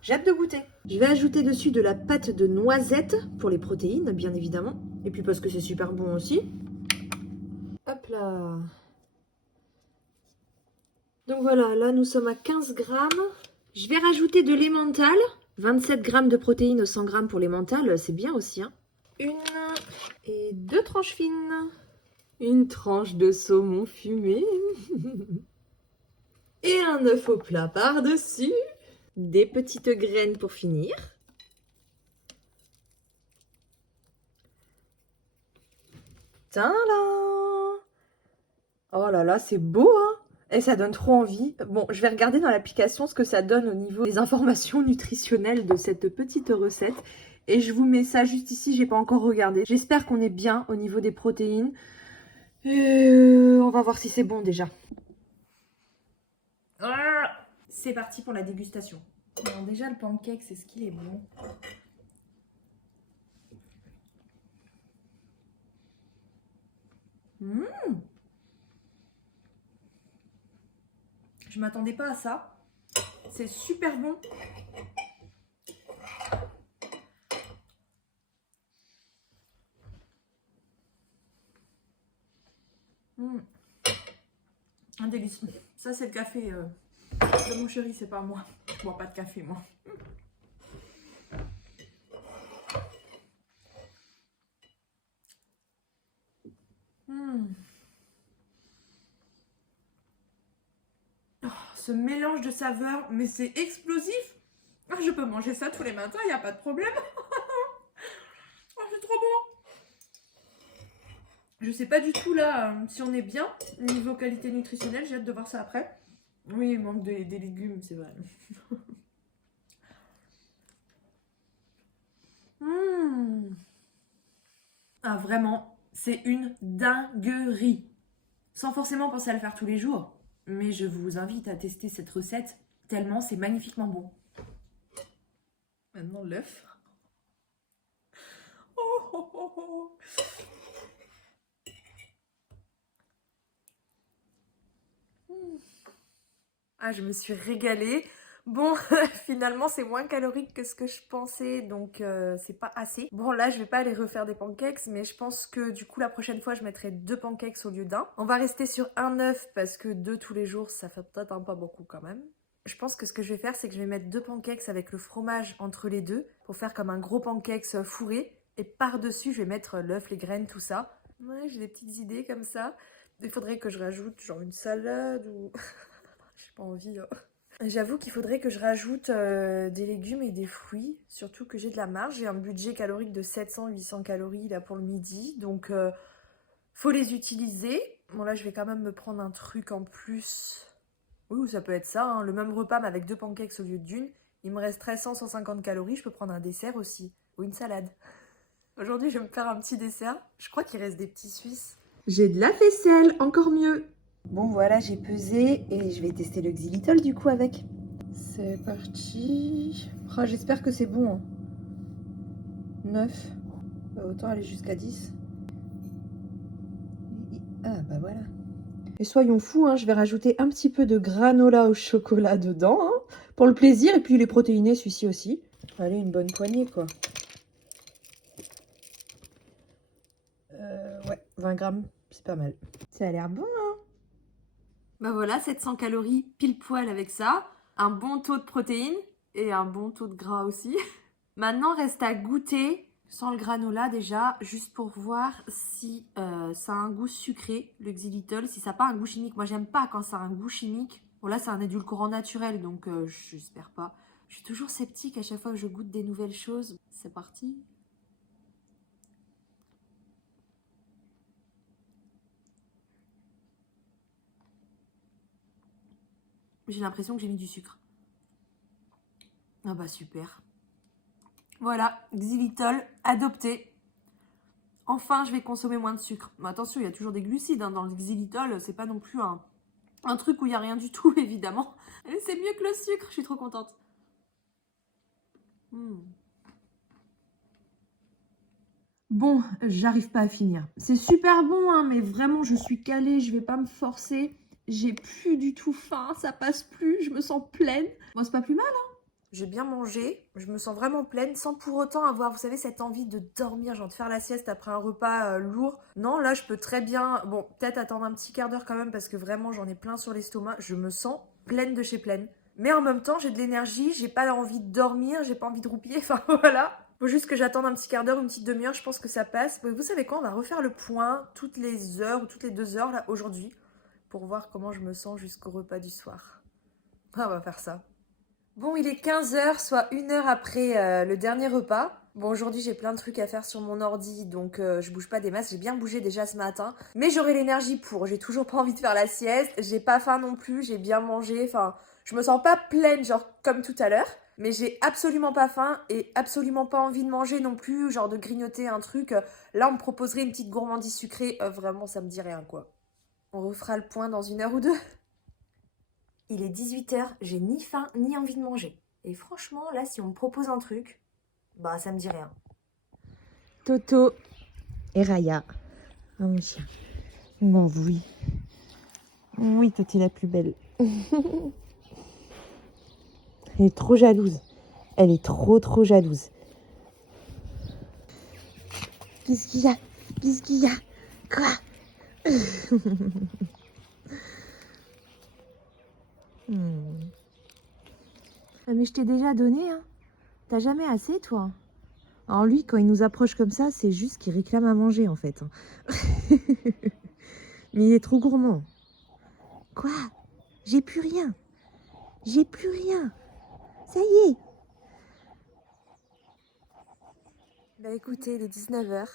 j'ai hâte de goûter. Je vais ajouter dessus de la pâte de noisette pour les protéines, bien évidemment. Et puis parce que c'est super bon aussi. Hop là. Donc voilà, là nous sommes à 15 grammes. Je vais rajouter de l'emmental. 27 grammes de protéines, 100 grammes pour l'emmental, c'est bien aussi. Hein. 1 et 2 tranches fines. Une tranche de saumon fumé. Et un œuf au plat par-dessus. Des petites graines pour finir. Tain là. Oh là là, c'est beau, hein. Et ça donne trop envie. Bon, je vais regarder dans l'application ce que ça donne au niveau des informations nutritionnelles de cette petite recette. Et je vous mets ça juste ici, j'ai pas encore regardé. J'espère qu'on est bien au niveau des protéines. On va voir si c'est bon déjà. C'est parti pour la dégustation. Alors déjà le pancake, c'est ce qu'il est bon. Je m'attendais pas à ça. C'est super bon. Un délice. Ça c'est le café de mon chéri, c'est pas moi. Je bois pas de café moi. Oh, ce mélange de saveurs, mais c'est explosif. Ah, je peux manger ça tous les matins, il n'y a pas de problème. Oh, c'est trop bon. Je sais pas du tout là si on est bien niveau qualité nutritionnelle, j'ai hâte de voir ça après. Oui, il manque des légumes, c'est vrai. Ah, vraiment, c'est une dinguerie. Sans forcément penser à le faire tous les jours. Mais je vous invite à tester cette recette, tellement c'est magnifiquement bon. Maintenant l'œuf. Oh, oh, oh, oh. Ah, je me suis régalée. Bon, finalement, c'est moins calorique que ce que je pensais, donc c'est pas assez. Bon, là, je vais pas aller refaire des pancakes, mais je pense que du coup, la prochaine fois, je mettrai 2 pancakes au lieu d'un. On va rester sur un œuf, parce que 2 tous les jours, ça fait peut-être un pas beaucoup quand même. Je pense que ce que je vais faire, c'est que je vais mettre 2 pancakes avec le fromage entre les deux, pour faire comme un gros pancakes fourré. Et par-dessus, je vais mettre l'œuf, les graines, tout ça. Ouais, j'ai des petites idées comme ça. Il faudrait que je rajoute genre une salade ou... J'ai pas envie. J'avoue qu'il faudrait que je rajoute des légumes et des fruits, surtout que j'ai de la marge. J'ai un budget calorique de 700-800 calories là pour le midi, donc faut les utiliser. Bon là je vais quand même me prendre un truc en plus. Oui, ça peut être ça, hein. Le même repas mais avec 2 pancakes au lieu d'une. Il me resterait 100-150 calories, je peux prendre un dessert aussi, ou une salade. Aujourd'hui je vais me faire un petit dessert, je crois qu'il reste des petits Suisses. J'ai de la faisselle, encore mieux. Bon voilà, j'ai pesé et je vais tester le xylitol du coup avec. C'est parti. Oh, j'espère que c'est bon. Hein. 9. Bah, autant aller jusqu'à 10. Ah bah voilà. Et soyons fous, hein, je vais rajouter un petit peu de granola au chocolat dedans. Hein, pour le plaisir et puis les protéinés celui-ci aussi. Allez, une bonne poignée quoi. Ouais, 20 grammes, c'est pas mal. Ça a l'air bon hein. Bah voilà, 700 calories pile poil avec ça, un bon taux de protéines et un bon taux de gras aussi. Maintenant, reste à goûter sans le granola déjà, juste pour voir si ça a un goût sucré, le xylitol, si ça n'a pas un goût chimique. Moi, j'aime pas quand ça a un goût chimique. Bon là, c'est un édulcorant naturel, donc j'espère pas. Je suis toujours sceptique à chaque fois que je goûte des nouvelles choses. C'est parti. J'ai l'impression que j'ai mis du sucre. Ah bah super. Voilà, xylitol adopté. Enfin, je vais consommer moins de sucre. Mais attention, il y a toujours des glucides hein, dans le xylitol. C'est pas non plus un truc où il n'y a rien du tout, évidemment. Mais c'est mieux que le sucre, je suis trop contente. Bon, j'arrive pas à finir. C'est super bon, hein, mais vraiment, je suis calée, je vais pas me forcer. J'ai plus du tout faim, ça passe plus, je me sens pleine. Bon, c'est pas plus mal, hein. J'ai bien mangé, je me sens vraiment pleine sans pour autant avoir, vous savez, cette envie de dormir, genre de faire la sieste après un repas lourd. Non, là, je peux très bien, bon, peut-être attendre un petit quart d'heure quand même parce que vraiment, j'en ai plein sur l'estomac. Je me sens pleine de chez pleine. Mais en même temps, j'ai de l'énergie, j'ai pas envie de dormir, j'ai pas envie de roupiller, enfin voilà. Faut juste que j'attende un petit quart d'heure, une petite demi-heure, je pense que ça passe. Vous savez quoi, on va refaire le point toutes les heures ou toutes les 2 heures, là, aujourd'hui, pour voir comment je me sens jusqu'au repas du soir. Ah, on va faire ça. Bon, il est 15h, soit 1 heure après le dernier repas. Bon, aujourd'hui, j'ai plein de trucs à faire sur mon ordi, donc je bouge pas des masses. J'ai bien bougé déjà ce matin. Mais j'aurai l'énergie pour. J'ai toujours pas envie de faire la sieste. J'ai pas faim non plus. J'ai bien mangé. Enfin, je me sens pas pleine, genre comme tout à l'heure. Mais j'ai absolument pas faim et absolument pas envie de manger non plus, genre de grignoter un truc. Là, on me proposerait une petite gourmandise sucrée. Vraiment, ça me dit rien, quoi. On refera le point dans 1 heure ou 2. Il est 18h, j'ai ni faim ni envie de manger. Et franchement, là, si on me propose un truc, bah ça me dit rien. Toto et Raya. Oh mon chien. Bon, oui. Oui, toi, t'es la plus belle. Elle est trop jalouse. Elle est trop jalouse. Qu'est-ce qu'il y a? Qu'est-ce qu'il y a? Quoi? Ah, mais je t'ai déjà donné, hein. T'as jamais assez, toi? Alors lui, quand il nous approche comme ça, c'est juste qu'il réclame à manger, en fait. Mais il est trop gourmand. Quoi? J'ai plus rien. J'ai plus rien. Ça y est. Bah écoutez, il est 19h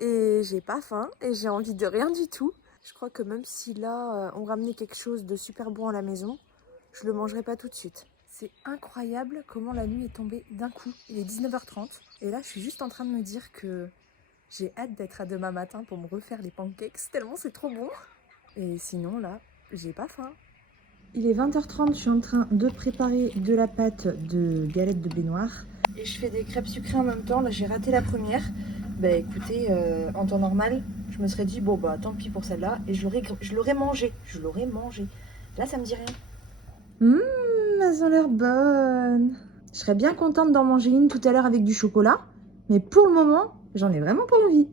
et j'ai pas faim et j'ai envie de rien du tout. Je crois que même si là, on ramenait quelque chose de super bon à la maison, je le mangerai pas tout de suite. C'est incroyable comment la nuit est tombée d'un coup. Il est 19h30 et là, je suis juste en train de me dire que j'ai hâte d'être à demain matin pour me refaire les pancakes, tellement c'est trop bon. Et sinon, là, j'ai pas faim. Il est 20h30, je suis en train de préparer de la pâte de galette de blé noir. Et je fais des crêpes sucrées en même temps. Là, j'ai raté la première. Bah écoutez, en temps normal, je me serais dit, bon bah tant pis pour celle-là. Et je l'aurais mangé. Je l'aurais mangé. Là, ça me dit rien. Elles ont l'air bonnes. Je serais bien contente d'en manger une tout à l'heure avec du chocolat. Mais pour le moment, j'en ai vraiment pas envie.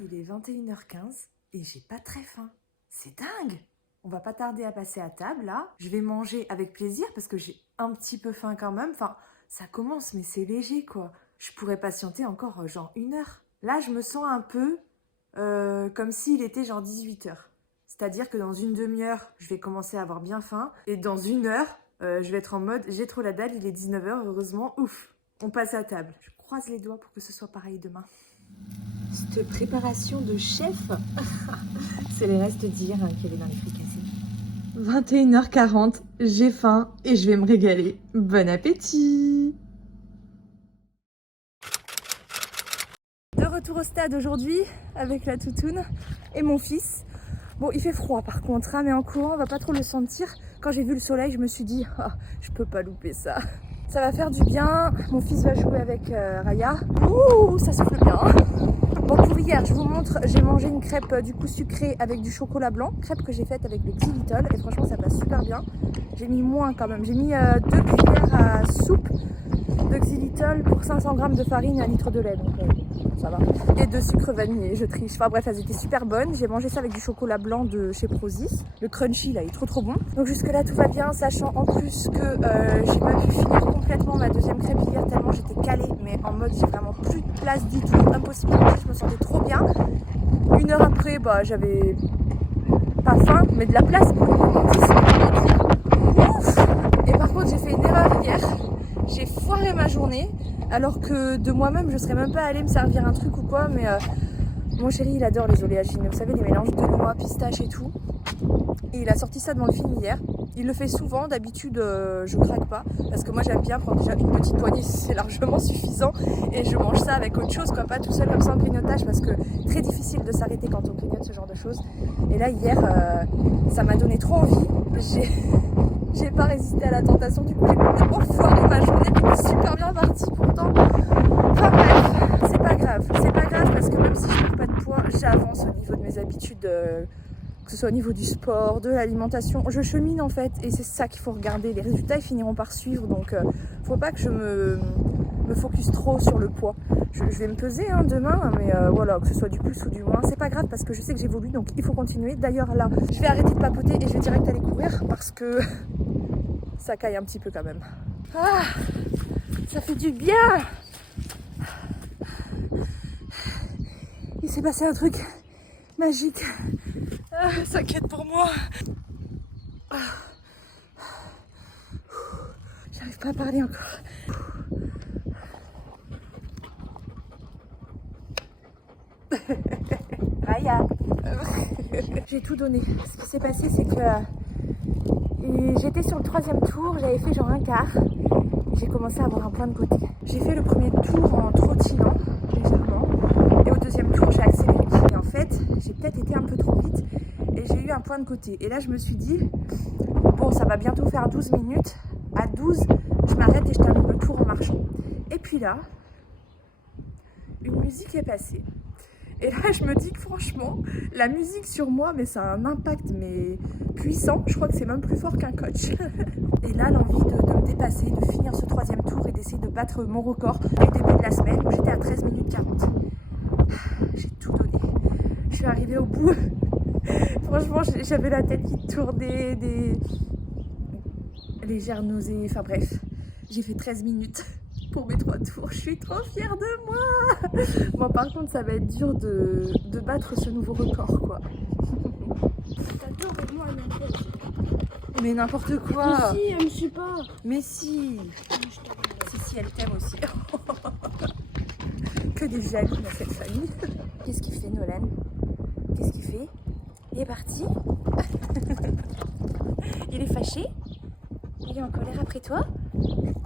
Il est 21h15 et j'ai pas très faim. C'est dingue! On va pas tarder à passer à table, là. Je vais manger avec plaisir parce que j'ai un petit peu faim quand même. Enfin, ça commence, mais c'est léger, quoi. Je pourrais patienter encore genre 1 heure. Là, je me sens un peu comme s'il était genre 18h. C'est-à-dire que dans une demi-heure, je vais commencer à avoir bien faim. Et dans 1 heure, je vais être en mode, j'ai trop la dalle, il est 19h, heureusement, ouf. On passe à table. Je croise les doigts pour que ce soit pareil demain. Cette préparation de chef, c'est les restes d'hier qu'il y avait dans les fricassés. 21h40, j'ai faim et je vais me régaler. Bon appétit! De retour au stade aujourd'hui avec la toutoune et mon fils. Bon, il fait froid par contre, hein, mais en courant, on va pas trop le sentir. Quand j'ai vu le soleil, je me suis dit, oh, je peux pas louper ça. Ça va faire du bien. Mon fils va jouer avec Raya. Ouh, ça souffle bien. Hein. Bon, pour hier, je vous montre, j'ai mangé une crêpe du coup sucrée avec du chocolat blanc. Crêpe que j'ai faite avec le xylitol et franchement, ça passe super bien. J'ai mis moins quand même. J'ai mis 2 cuillères à soupe de xylitol pour 500 g de farine et 1 litre de lait. Donc ça va. Et de sucre vanillé, je triche. Enfin bref, elles étaient super bonnes. J'ai mangé ça avec du chocolat blanc de chez Prozis. Le crunchy là, il est trop bon. Donc jusque là tout va bien, sachant en plus que j'ai pas pu finir complètement ma deuxième crêpe hier tellement j'étais calée, mais en mode j'ai vraiment plus de place du tout, impossible de manger, je me sentais trop bien. 1 heure après, bah j'avais pas faim, mais de la place pour les gourmandises. Ouf. Et par contre j'ai fait une erreur hier. J'ai foiré ma journée, alors que de moi-même, je serais même pas allée me servir un truc ou quoi, mais mon chéri, il adore les oléagineux. Vous savez, les mélanges de noix, pistaches et tout. Et il a sorti ça devant le film hier. Il le fait souvent, d'habitude je craque pas parce que moi j'aime bien prendre déjà une petite poignée, c'est largement suffisant et je mange ça avec autre chose quoi, pas tout seul comme ça en grignotage parce que très difficile de s'arrêter quand on grignote ce genre de choses. Et là hier ça m'a donné trop envie, j'ai pas résisté à la tentation, du coup j'ai complètement foiré ma journée qui était super bien partie pourtant. Enfin bref, c'est pas grave parce que même si je perds pas de poids, j'avance au niveau de mes habitudes. Que ce soit au niveau du sport, de l'alimentation, je chemine en fait et c'est ça qu'il faut regarder, les résultats ils finiront par suivre donc faut pas que je me focus trop sur le poids. Je vais me peser demain mais voilà, que ce soit du plus ou du moins, c'est pas grave parce que je sais que j'évolue donc il faut continuer. D'ailleurs là, je vais arrêter de papoter et je vais direct aller courir parce que ça caille un petit peu quand même. Ah, ça fait du bien. Il s'est passé un truc magique. Ah, ça inquiète pour moi. Ah. J'arrive pas à parler encore. Raya. J'ai tout donné. Ce qui s'est passé, c'est que j'étais sur le 3e tour, j'avais fait genre un quart. J'ai commencé à avoir un point de côté. J'ai fait le premier tour en trottinant légèrement. Et au 2e tour, j'ai accéléré. Et en fait, j'ai peut-être été un peu trop vite. Et j'ai eu un point de côté. Et là, je me suis dit, bon, ça va bientôt faire 12 minutes. À 12, je m'arrête et je termine le tour en marchant. Et puis là, une musique est passée. Et là, je me dis que franchement, la musique sur moi, mais ça a un impact mais puissant. Je crois que c'est même plus fort qu'un coach. Et là, l'envie de me dépasser, de finir ce 3e tour et d'essayer de battre mon record du début de la semaine où j'étais à 13 minutes 40. J'ai tout donné. Je suis arrivée au bout. Franchement, j'avais la tête qui tournait, des légères nausées, enfin bref. J'ai fait 13 minutes pour mes 3 tours. Je suis trop fière de moi. Bon, par contre, ça va être dur de battre ce nouveau record, quoi. Mais n'importe quoi. Mais si, elle me suit pas. Mais si. Si, elle t'aime aussi. Que des jaloux dans cette famille. Qu'est-ce qu'il fait, Nolan? Qu'est-ce qu'il fait? Il est parti. Il est fâché. Il est en colère après toi.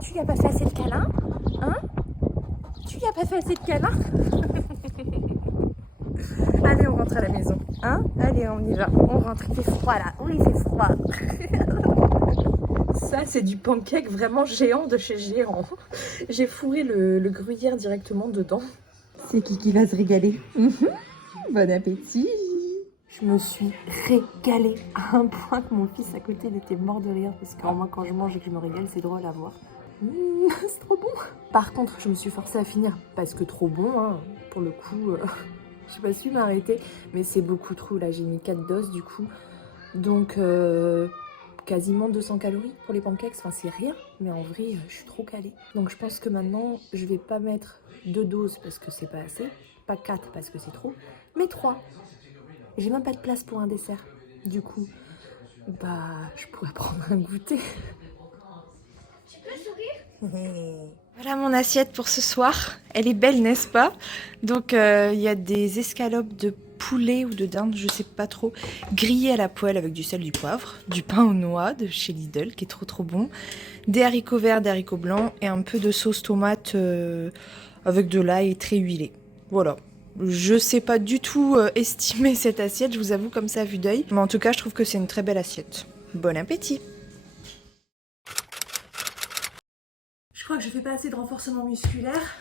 Tu lui as pas fait assez de câlins, hein? Tu lui as pas fait assez de câlins? Allez, on rentre à la maison, hein? Allez, on y va. On rentre. Il fait froid là. Oui, il fait froid. Ça, c'est du pancake vraiment géant de chez Géant. J'ai fourré le gruyère directement dedans. C'est qui va se régaler. Bon appétit. Je me suis régalée à un point que mon fils à côté il était mort de rire parce que moi quand je mange et que je me régale c'est drôle à voir. C'est trop bon. Par contre je me suis forcée à finir parce que trop bon pour le coup j'ai pas su m'arrêter mais c'est beaucoup trop là, j'ai mis 4 doses du coup donc quasiment 200 calories pour les pancakes, enfin c'est rien mais en vrai je suis trop calée donc je pense que maintenant je vais pas mettre 2 doses parce que c'est pas assez, pas 4 parce que c'est trop mais 3. J'ai même pas de place pour un dessert. Du coup, bah, je pourrais prendre un goûter. Tu peux sourire? Voilà mon assiette pour ce soir. Elle est belle, n'est-ce pas? Donc, il y a des escalopes de poulet ou de dinde, je sais pas trop, grillées à la poêle avec du sel, du poivre, du pain aux noix de chez Lidl, qui est trop bon, des haricots verts, des haricots blancs et un peu de sauce tomate avec de l'ail très huilé. Voilà. Je sais pas du tout estimer cette assiette, je vous avoue comme ça à vue d'œil. Mais en tout cas, je trouve que c'est une très belle assiette. Bon appétit! Je crois que je fais pas assez de renforcement musculaire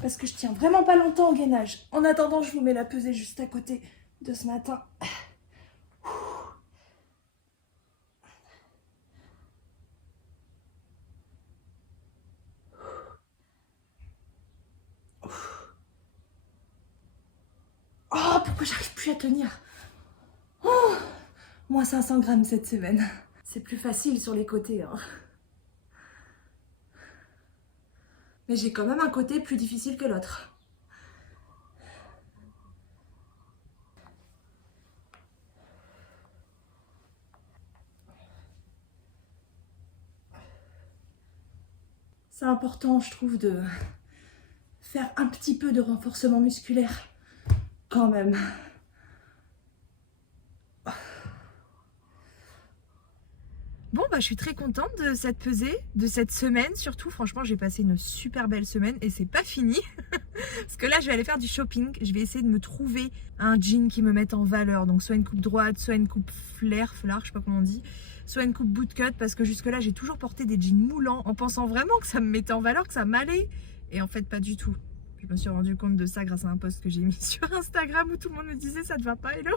parce que je tiens vraiment pas longtemps au gainage. En attendant, je vous mets la pesée juste à côté de ce matin. Oh, pourquoi j'arrive plus à tenir? Oh, moins 500 grammes cette semaine. C'est plus facile sur les côtés. Mais j'ai quand même un côté plus difficile que l'autre. C'est important, je trouve, de faire un petit peu de renforcement musculaire quand même. Bon bah je suis très contente de cette pesée, de cette semaine surtout. Franchement j'ai passé une super belle semaine et c'est pas fini. Parce que là je vais aller faire du shopping. Je vais essayer de me trouver un jean qui me mette en valeur. Donc soit une coupe droite, soit une coupe flare, je sais pas comment on dit. Soit une coupe bootcut parce que jusque là j'ai toujours porté des jeans moulants en pensant vraiment que ça me mettait en valeur, que ça m'allait. Et en fait pas du tout. Je me suis rendu compte de ça grâce à un post que j'ai mis sur Instagram où tout le monde me disait ça te va pas hello.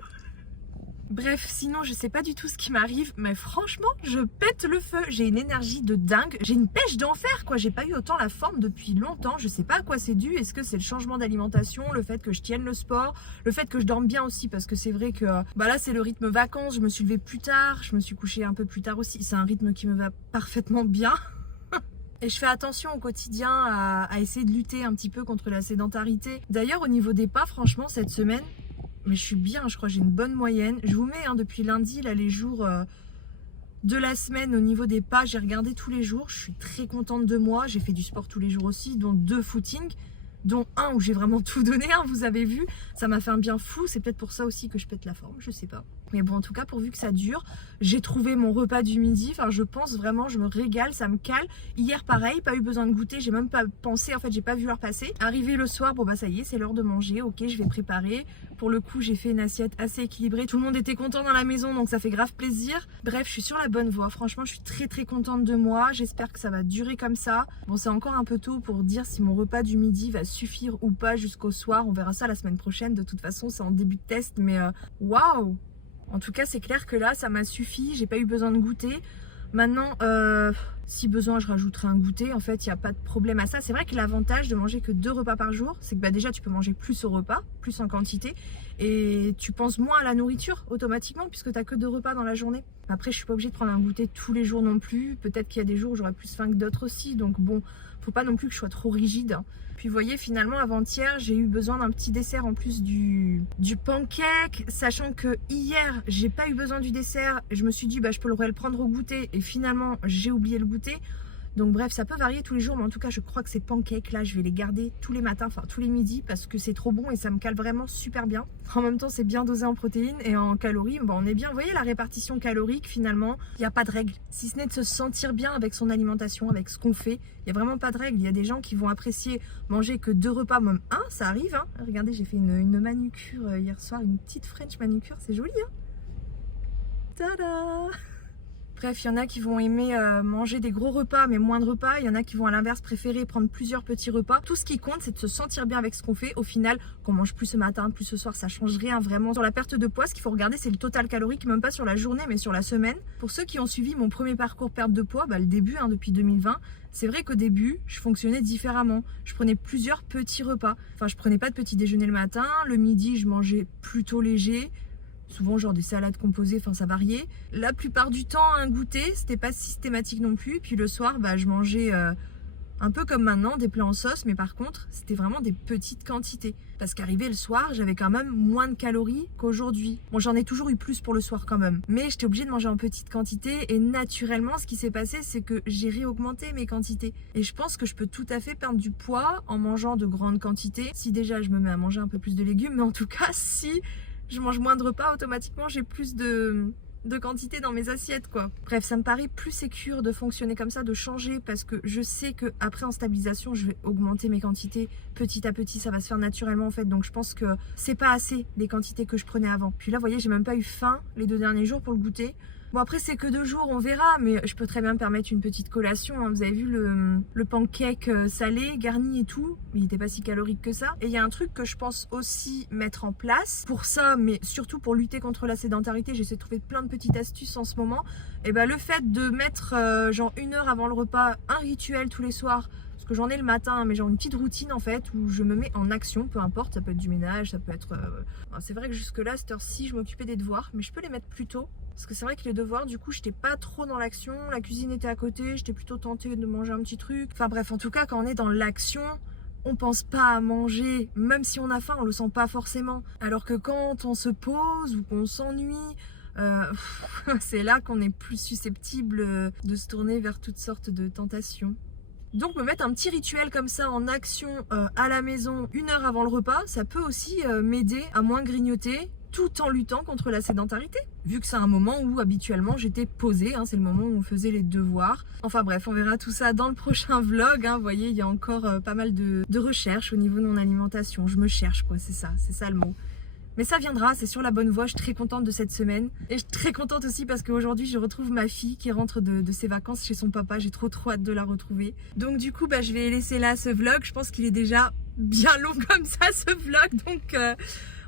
Bref, sinon je sais pas du tout ce qui m'arrive, mais franchement je pète le feu, j'ai une énergie de dingue, j'ai une pêche d'enfer quoi, j'ai pas eu autant la forme depuis longtemps, je sais pas à quoi c'est dû, est-ce que c'est le changement d'alimentation, le fait que je tienne le sport, le fait que je dorme bien aussi parce que c'est vrai que bah là c'est le rythme vacances, je me suis levée plus tard, je me suis couchée un peu plus tard aussi, c'est un rythme qui me va parfaitement bien. Et je fais attention au quotidien à essayer de lutter un petit peu contre la sédentarité. D'ailleurs au niveau des pas, franchement cette semaine, mais je suis bien, je crois que j'ai une bonne moyenne. Je vous mets depuis lundi là les jours de la semaine au niveau des pas. J'ai regardé tous les jours, je suis très contente de moi. J'ai fait du sport tous les jours aussi, dont 2 footings, dont un où j'ai vraiment tout donné, vous avez vu. Ça m'a fait un bien fou, c'est peut-être pour ça aussi que je pète la forme, je sais pas. Mais bon, en tout cas, pourvu que ça dure, j'ai trouvé mon repas du midi. Enfin, je pense vraiment, je me régale, ça me cale. Hier, pareil, pas eu besoin de goûter, j'ai même pas pensé, en fait, j'ai pas vu l'heure passer. Arrivé le soir, bon bah ça y est, c'est l'heure de manger. Ok, je vais préparer. Pour le coup, j'ai fait une assiette assez équilibrée. Tout le monde était content dans la maison, donc ça fait grave plaisir. Bref, je suis sur la bonne voie. Franchement, je suis très contente de moi. J'espère que ça va durer comme ça. Bon, c'est encore un peu tôt pour dire si mon repas du midi va suffire ou pas jusqu'au soir. On verra ça la semaine prochaine. De toute façon, c'est en début de test, mais waouh! En tout cas, c'est clair que là, ça m'a suffi. J'ai pas eu besoin de goûter. Maintenant, si besoin, je rajouterai un goûter. En fait, il n'y a pas de problème à ça. C'est vrai que l'avantage de manger que 2 repas par jour, c'est que bah, déjà, tu peux manger plus au repas, plus en quantité. Et tu penses moins à la nourriture automatiquement puisque tu n'as que 2 repas dans la journée. Après, je suis pas obligée de prendre un goûter tous les jours non plus. Peut-être qu'il y a des jours où j'aurai plus faim que d'autres aussi. Donc bon, faut pas non plus que je sois trop rigide. Puis vous voyez, finalement, avant-hier, j'ai eu besoin d'un petit dessert en plus du pancake. Sachant que hier, j'ai pas eu besoin du dessert. Je me suis dit, bah, je pourrais le prendre au goûter. Et finalement, j'ai oublié le goûter. Donc bref, ça peut varier tous les jours, mais en tout cas, je crois que ces pancakes là, je vais les garder tous les matins, enfin tous les midis, parce que c'est trop bon et ça me cale vraiment super bien. En même temps, c'est bien dosé en protéines et en calories. Bon, on est bien. Vous voyez la répartition calorique, finalement, il n'y a pas de règle. Si ce n'est de se sentir bien avec son alimentation, avec ce qu'on fait, il n'y a vraiment pas de règle. Il y a des gens qui vont apprécier manger que 2 repas, même 1, ça arrive. Hein. Regardez, j'ai fait une manucure hier soir, une petite French manucure, c'est joli. Hein. Tada! Bref, il y en a qui vont aimer manger des gros repas mais moins de repas. Il y en a qui vont à l'inverse préférer prendre plusieurs petits repas. Tout ce qui compte, c'est de se sentir bien avec ce qu'on fait. Au final, qu'on mange plus ce matin, plus ce soir, ça change rien vraiment. Sur la perte de poids, ce qu'il faut regarder, c'est le total calorique, même pas sur la journée mais sur la semaine. Pour ceux qui ont suivi mon premier parcours perte de poids, bah, le début depuis 2020, c'est vrai qu'au début, je fonctionnais différemment. Je prenais plusieurs petits repas. Enfin, je prenais pas de petit déjeuner le matin. Le midi, je mangeais plutôt léger. Souvent genre des salades composées, enfin ça variait. La plupart du temps un goûter, c'était pas systématique non plus. Puis le soir, bah, je mangeais un peu comme maintenant, des plats en sauce, mais par contre c'était vraiment des petites quantités. Parce qu'arrivé le soir, j'avais quand même moins de calories qu'aujourd'hui. Bon, j'en ai toujours eu plus pour le soir quand même, mais j'étais obligée de manger en petite quantité et naturellement ce qui s'est passé c'est que j'ai réaugmenté mes quantités. Et je pense que je peux tout à fait perdre du poids en mangeant de grandes quantités. Si déjà je me mets à manger un peu plus de légumes, mais en tout cas si je mange moins de repas, automatiquement j'ai plus de quantité dans mes assiettes quoi. Bref, ça me paraît plus sécure de fonctionner comme ça, de changer parce que je sais que après en stabilisation je vais augmenter mes quantités petit à petit, ça va se faire naturellement en fait, donc je pense que c'est pas assez les quantités que je prenais avant. Puis là vous voyez, j'ai même pas eu faim les 2 derniers jours pour le goûter. Bon après c'est que 2 jours, on verra, mais je peux très bien me permettre une petite collation, hein. Vous avez vu le pancake salé, garni et tout, il n'était pas si calorique que ça. Et il y a un truc que je pense aussi mettre en place pour ça, mais surtout pour lutter contre la sédentarité, j'essaie de trouver plein de petites astuces en ce moment. Et ben le fait de mettre genre 1 heure avant le repas, un rituel tous les soirs, parce que j'en ai le matin, mais genre une petite routine en fait, où je me mets en action, peu importe, ça peut être du ménage, ça peut être... C'est vrai que jusque là, à cette heure-ci, je m'occupais des devoirs, mais je peux les mettre plus tôt. Parce que c'est vrai que les devoirs, du coup, j'étais pas trop dans l'action, la cuisine était à côté, j'étais plutôt tentée de manger un petit truc. Enfin bref, en tout cas, quand on est dans l'action, on pense pas à manger, même si on a faim, on le sent pas forcément. Alors que quand on se pose ou qu'on s'ennuie, c'est là qu'on est plus susceptible de se tourner vers toutes sortes de tentations. Donc me mettre un petit rituel comme ça en action à la maison 1 heure avant le repas, ça peut aussi m'aider à moins grignoter tout en luttant contre la sédentarité. Vu que c'est un moment où habituellement j'étais posée, hein, c'est le moment où on faisait les devoirs. Enfin bref, on verra tout ça dans le prochain vlog. Hein. Vous voyez, il y a encore pas mal de recherches au niveau de mon alimentation. Je me cherche quoi, c'est ça le mot. Mais ça viendra, c'est sur la bonne voie, je suis très contente de cette semaine. Et je suis très contente aussi parce qu'aujourd'hui je retrouve ma fille qui rentre de ses vacances chez son papa, j'ai trop hâte de la retrouver. Donc du coup je vais laisser là ce vlog, je pense qu'il est déjà bien long comme ça ce vlog, donc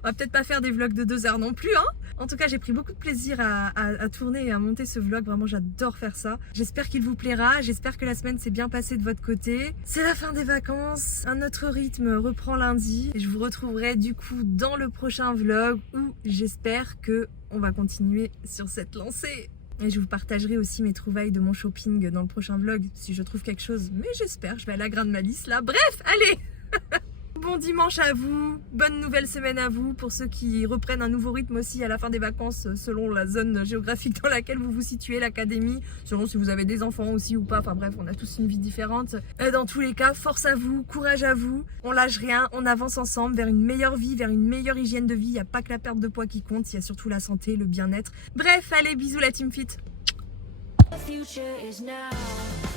on va peut-être pas faire des vlogs de 2 heures non plus. Hein. En tout cas j'ai pris beaucoup de plaisir à tourner et à monter ce vlog, vraiment j'adore faire ça. J'espère qu'il vous plaira, j'espère que la semaine s'est bien passée de votre côté. C'est la fin des vacances, un autre rythme reprend lundi. Et je vous retrouverai du coup dans le prochain vlog où j'espère que on va continuer sur cette lancée. Et je vous partagerai aussi mes trouvailles de mon shopping dans le prochain vlog si je trouve quelque chose. Mais j'espère, je vais à la grain de ma liste là. Bref, allez. Bon dimanche à vous, bonne nouvelle semaine à vous pour ceux qui reprennent un nouveau rythme aussi à la fin des vacances selon la zone géographique dans laquelle vous vous situez, l'académie, selon si vous avez des enfants aussi ou pas, enfin bref on a tous une vie différente. Dans tous les cas, force à vous, courage à vous, on lâche rien, on avance ensemble vers une meilleure vie, vers une meilleure hygiène de vie, il n'y a pas que la perte de poids qui compte, il y a surtout la santé, le bien-être. Bref, allez bisous la Team Fit. The future is now.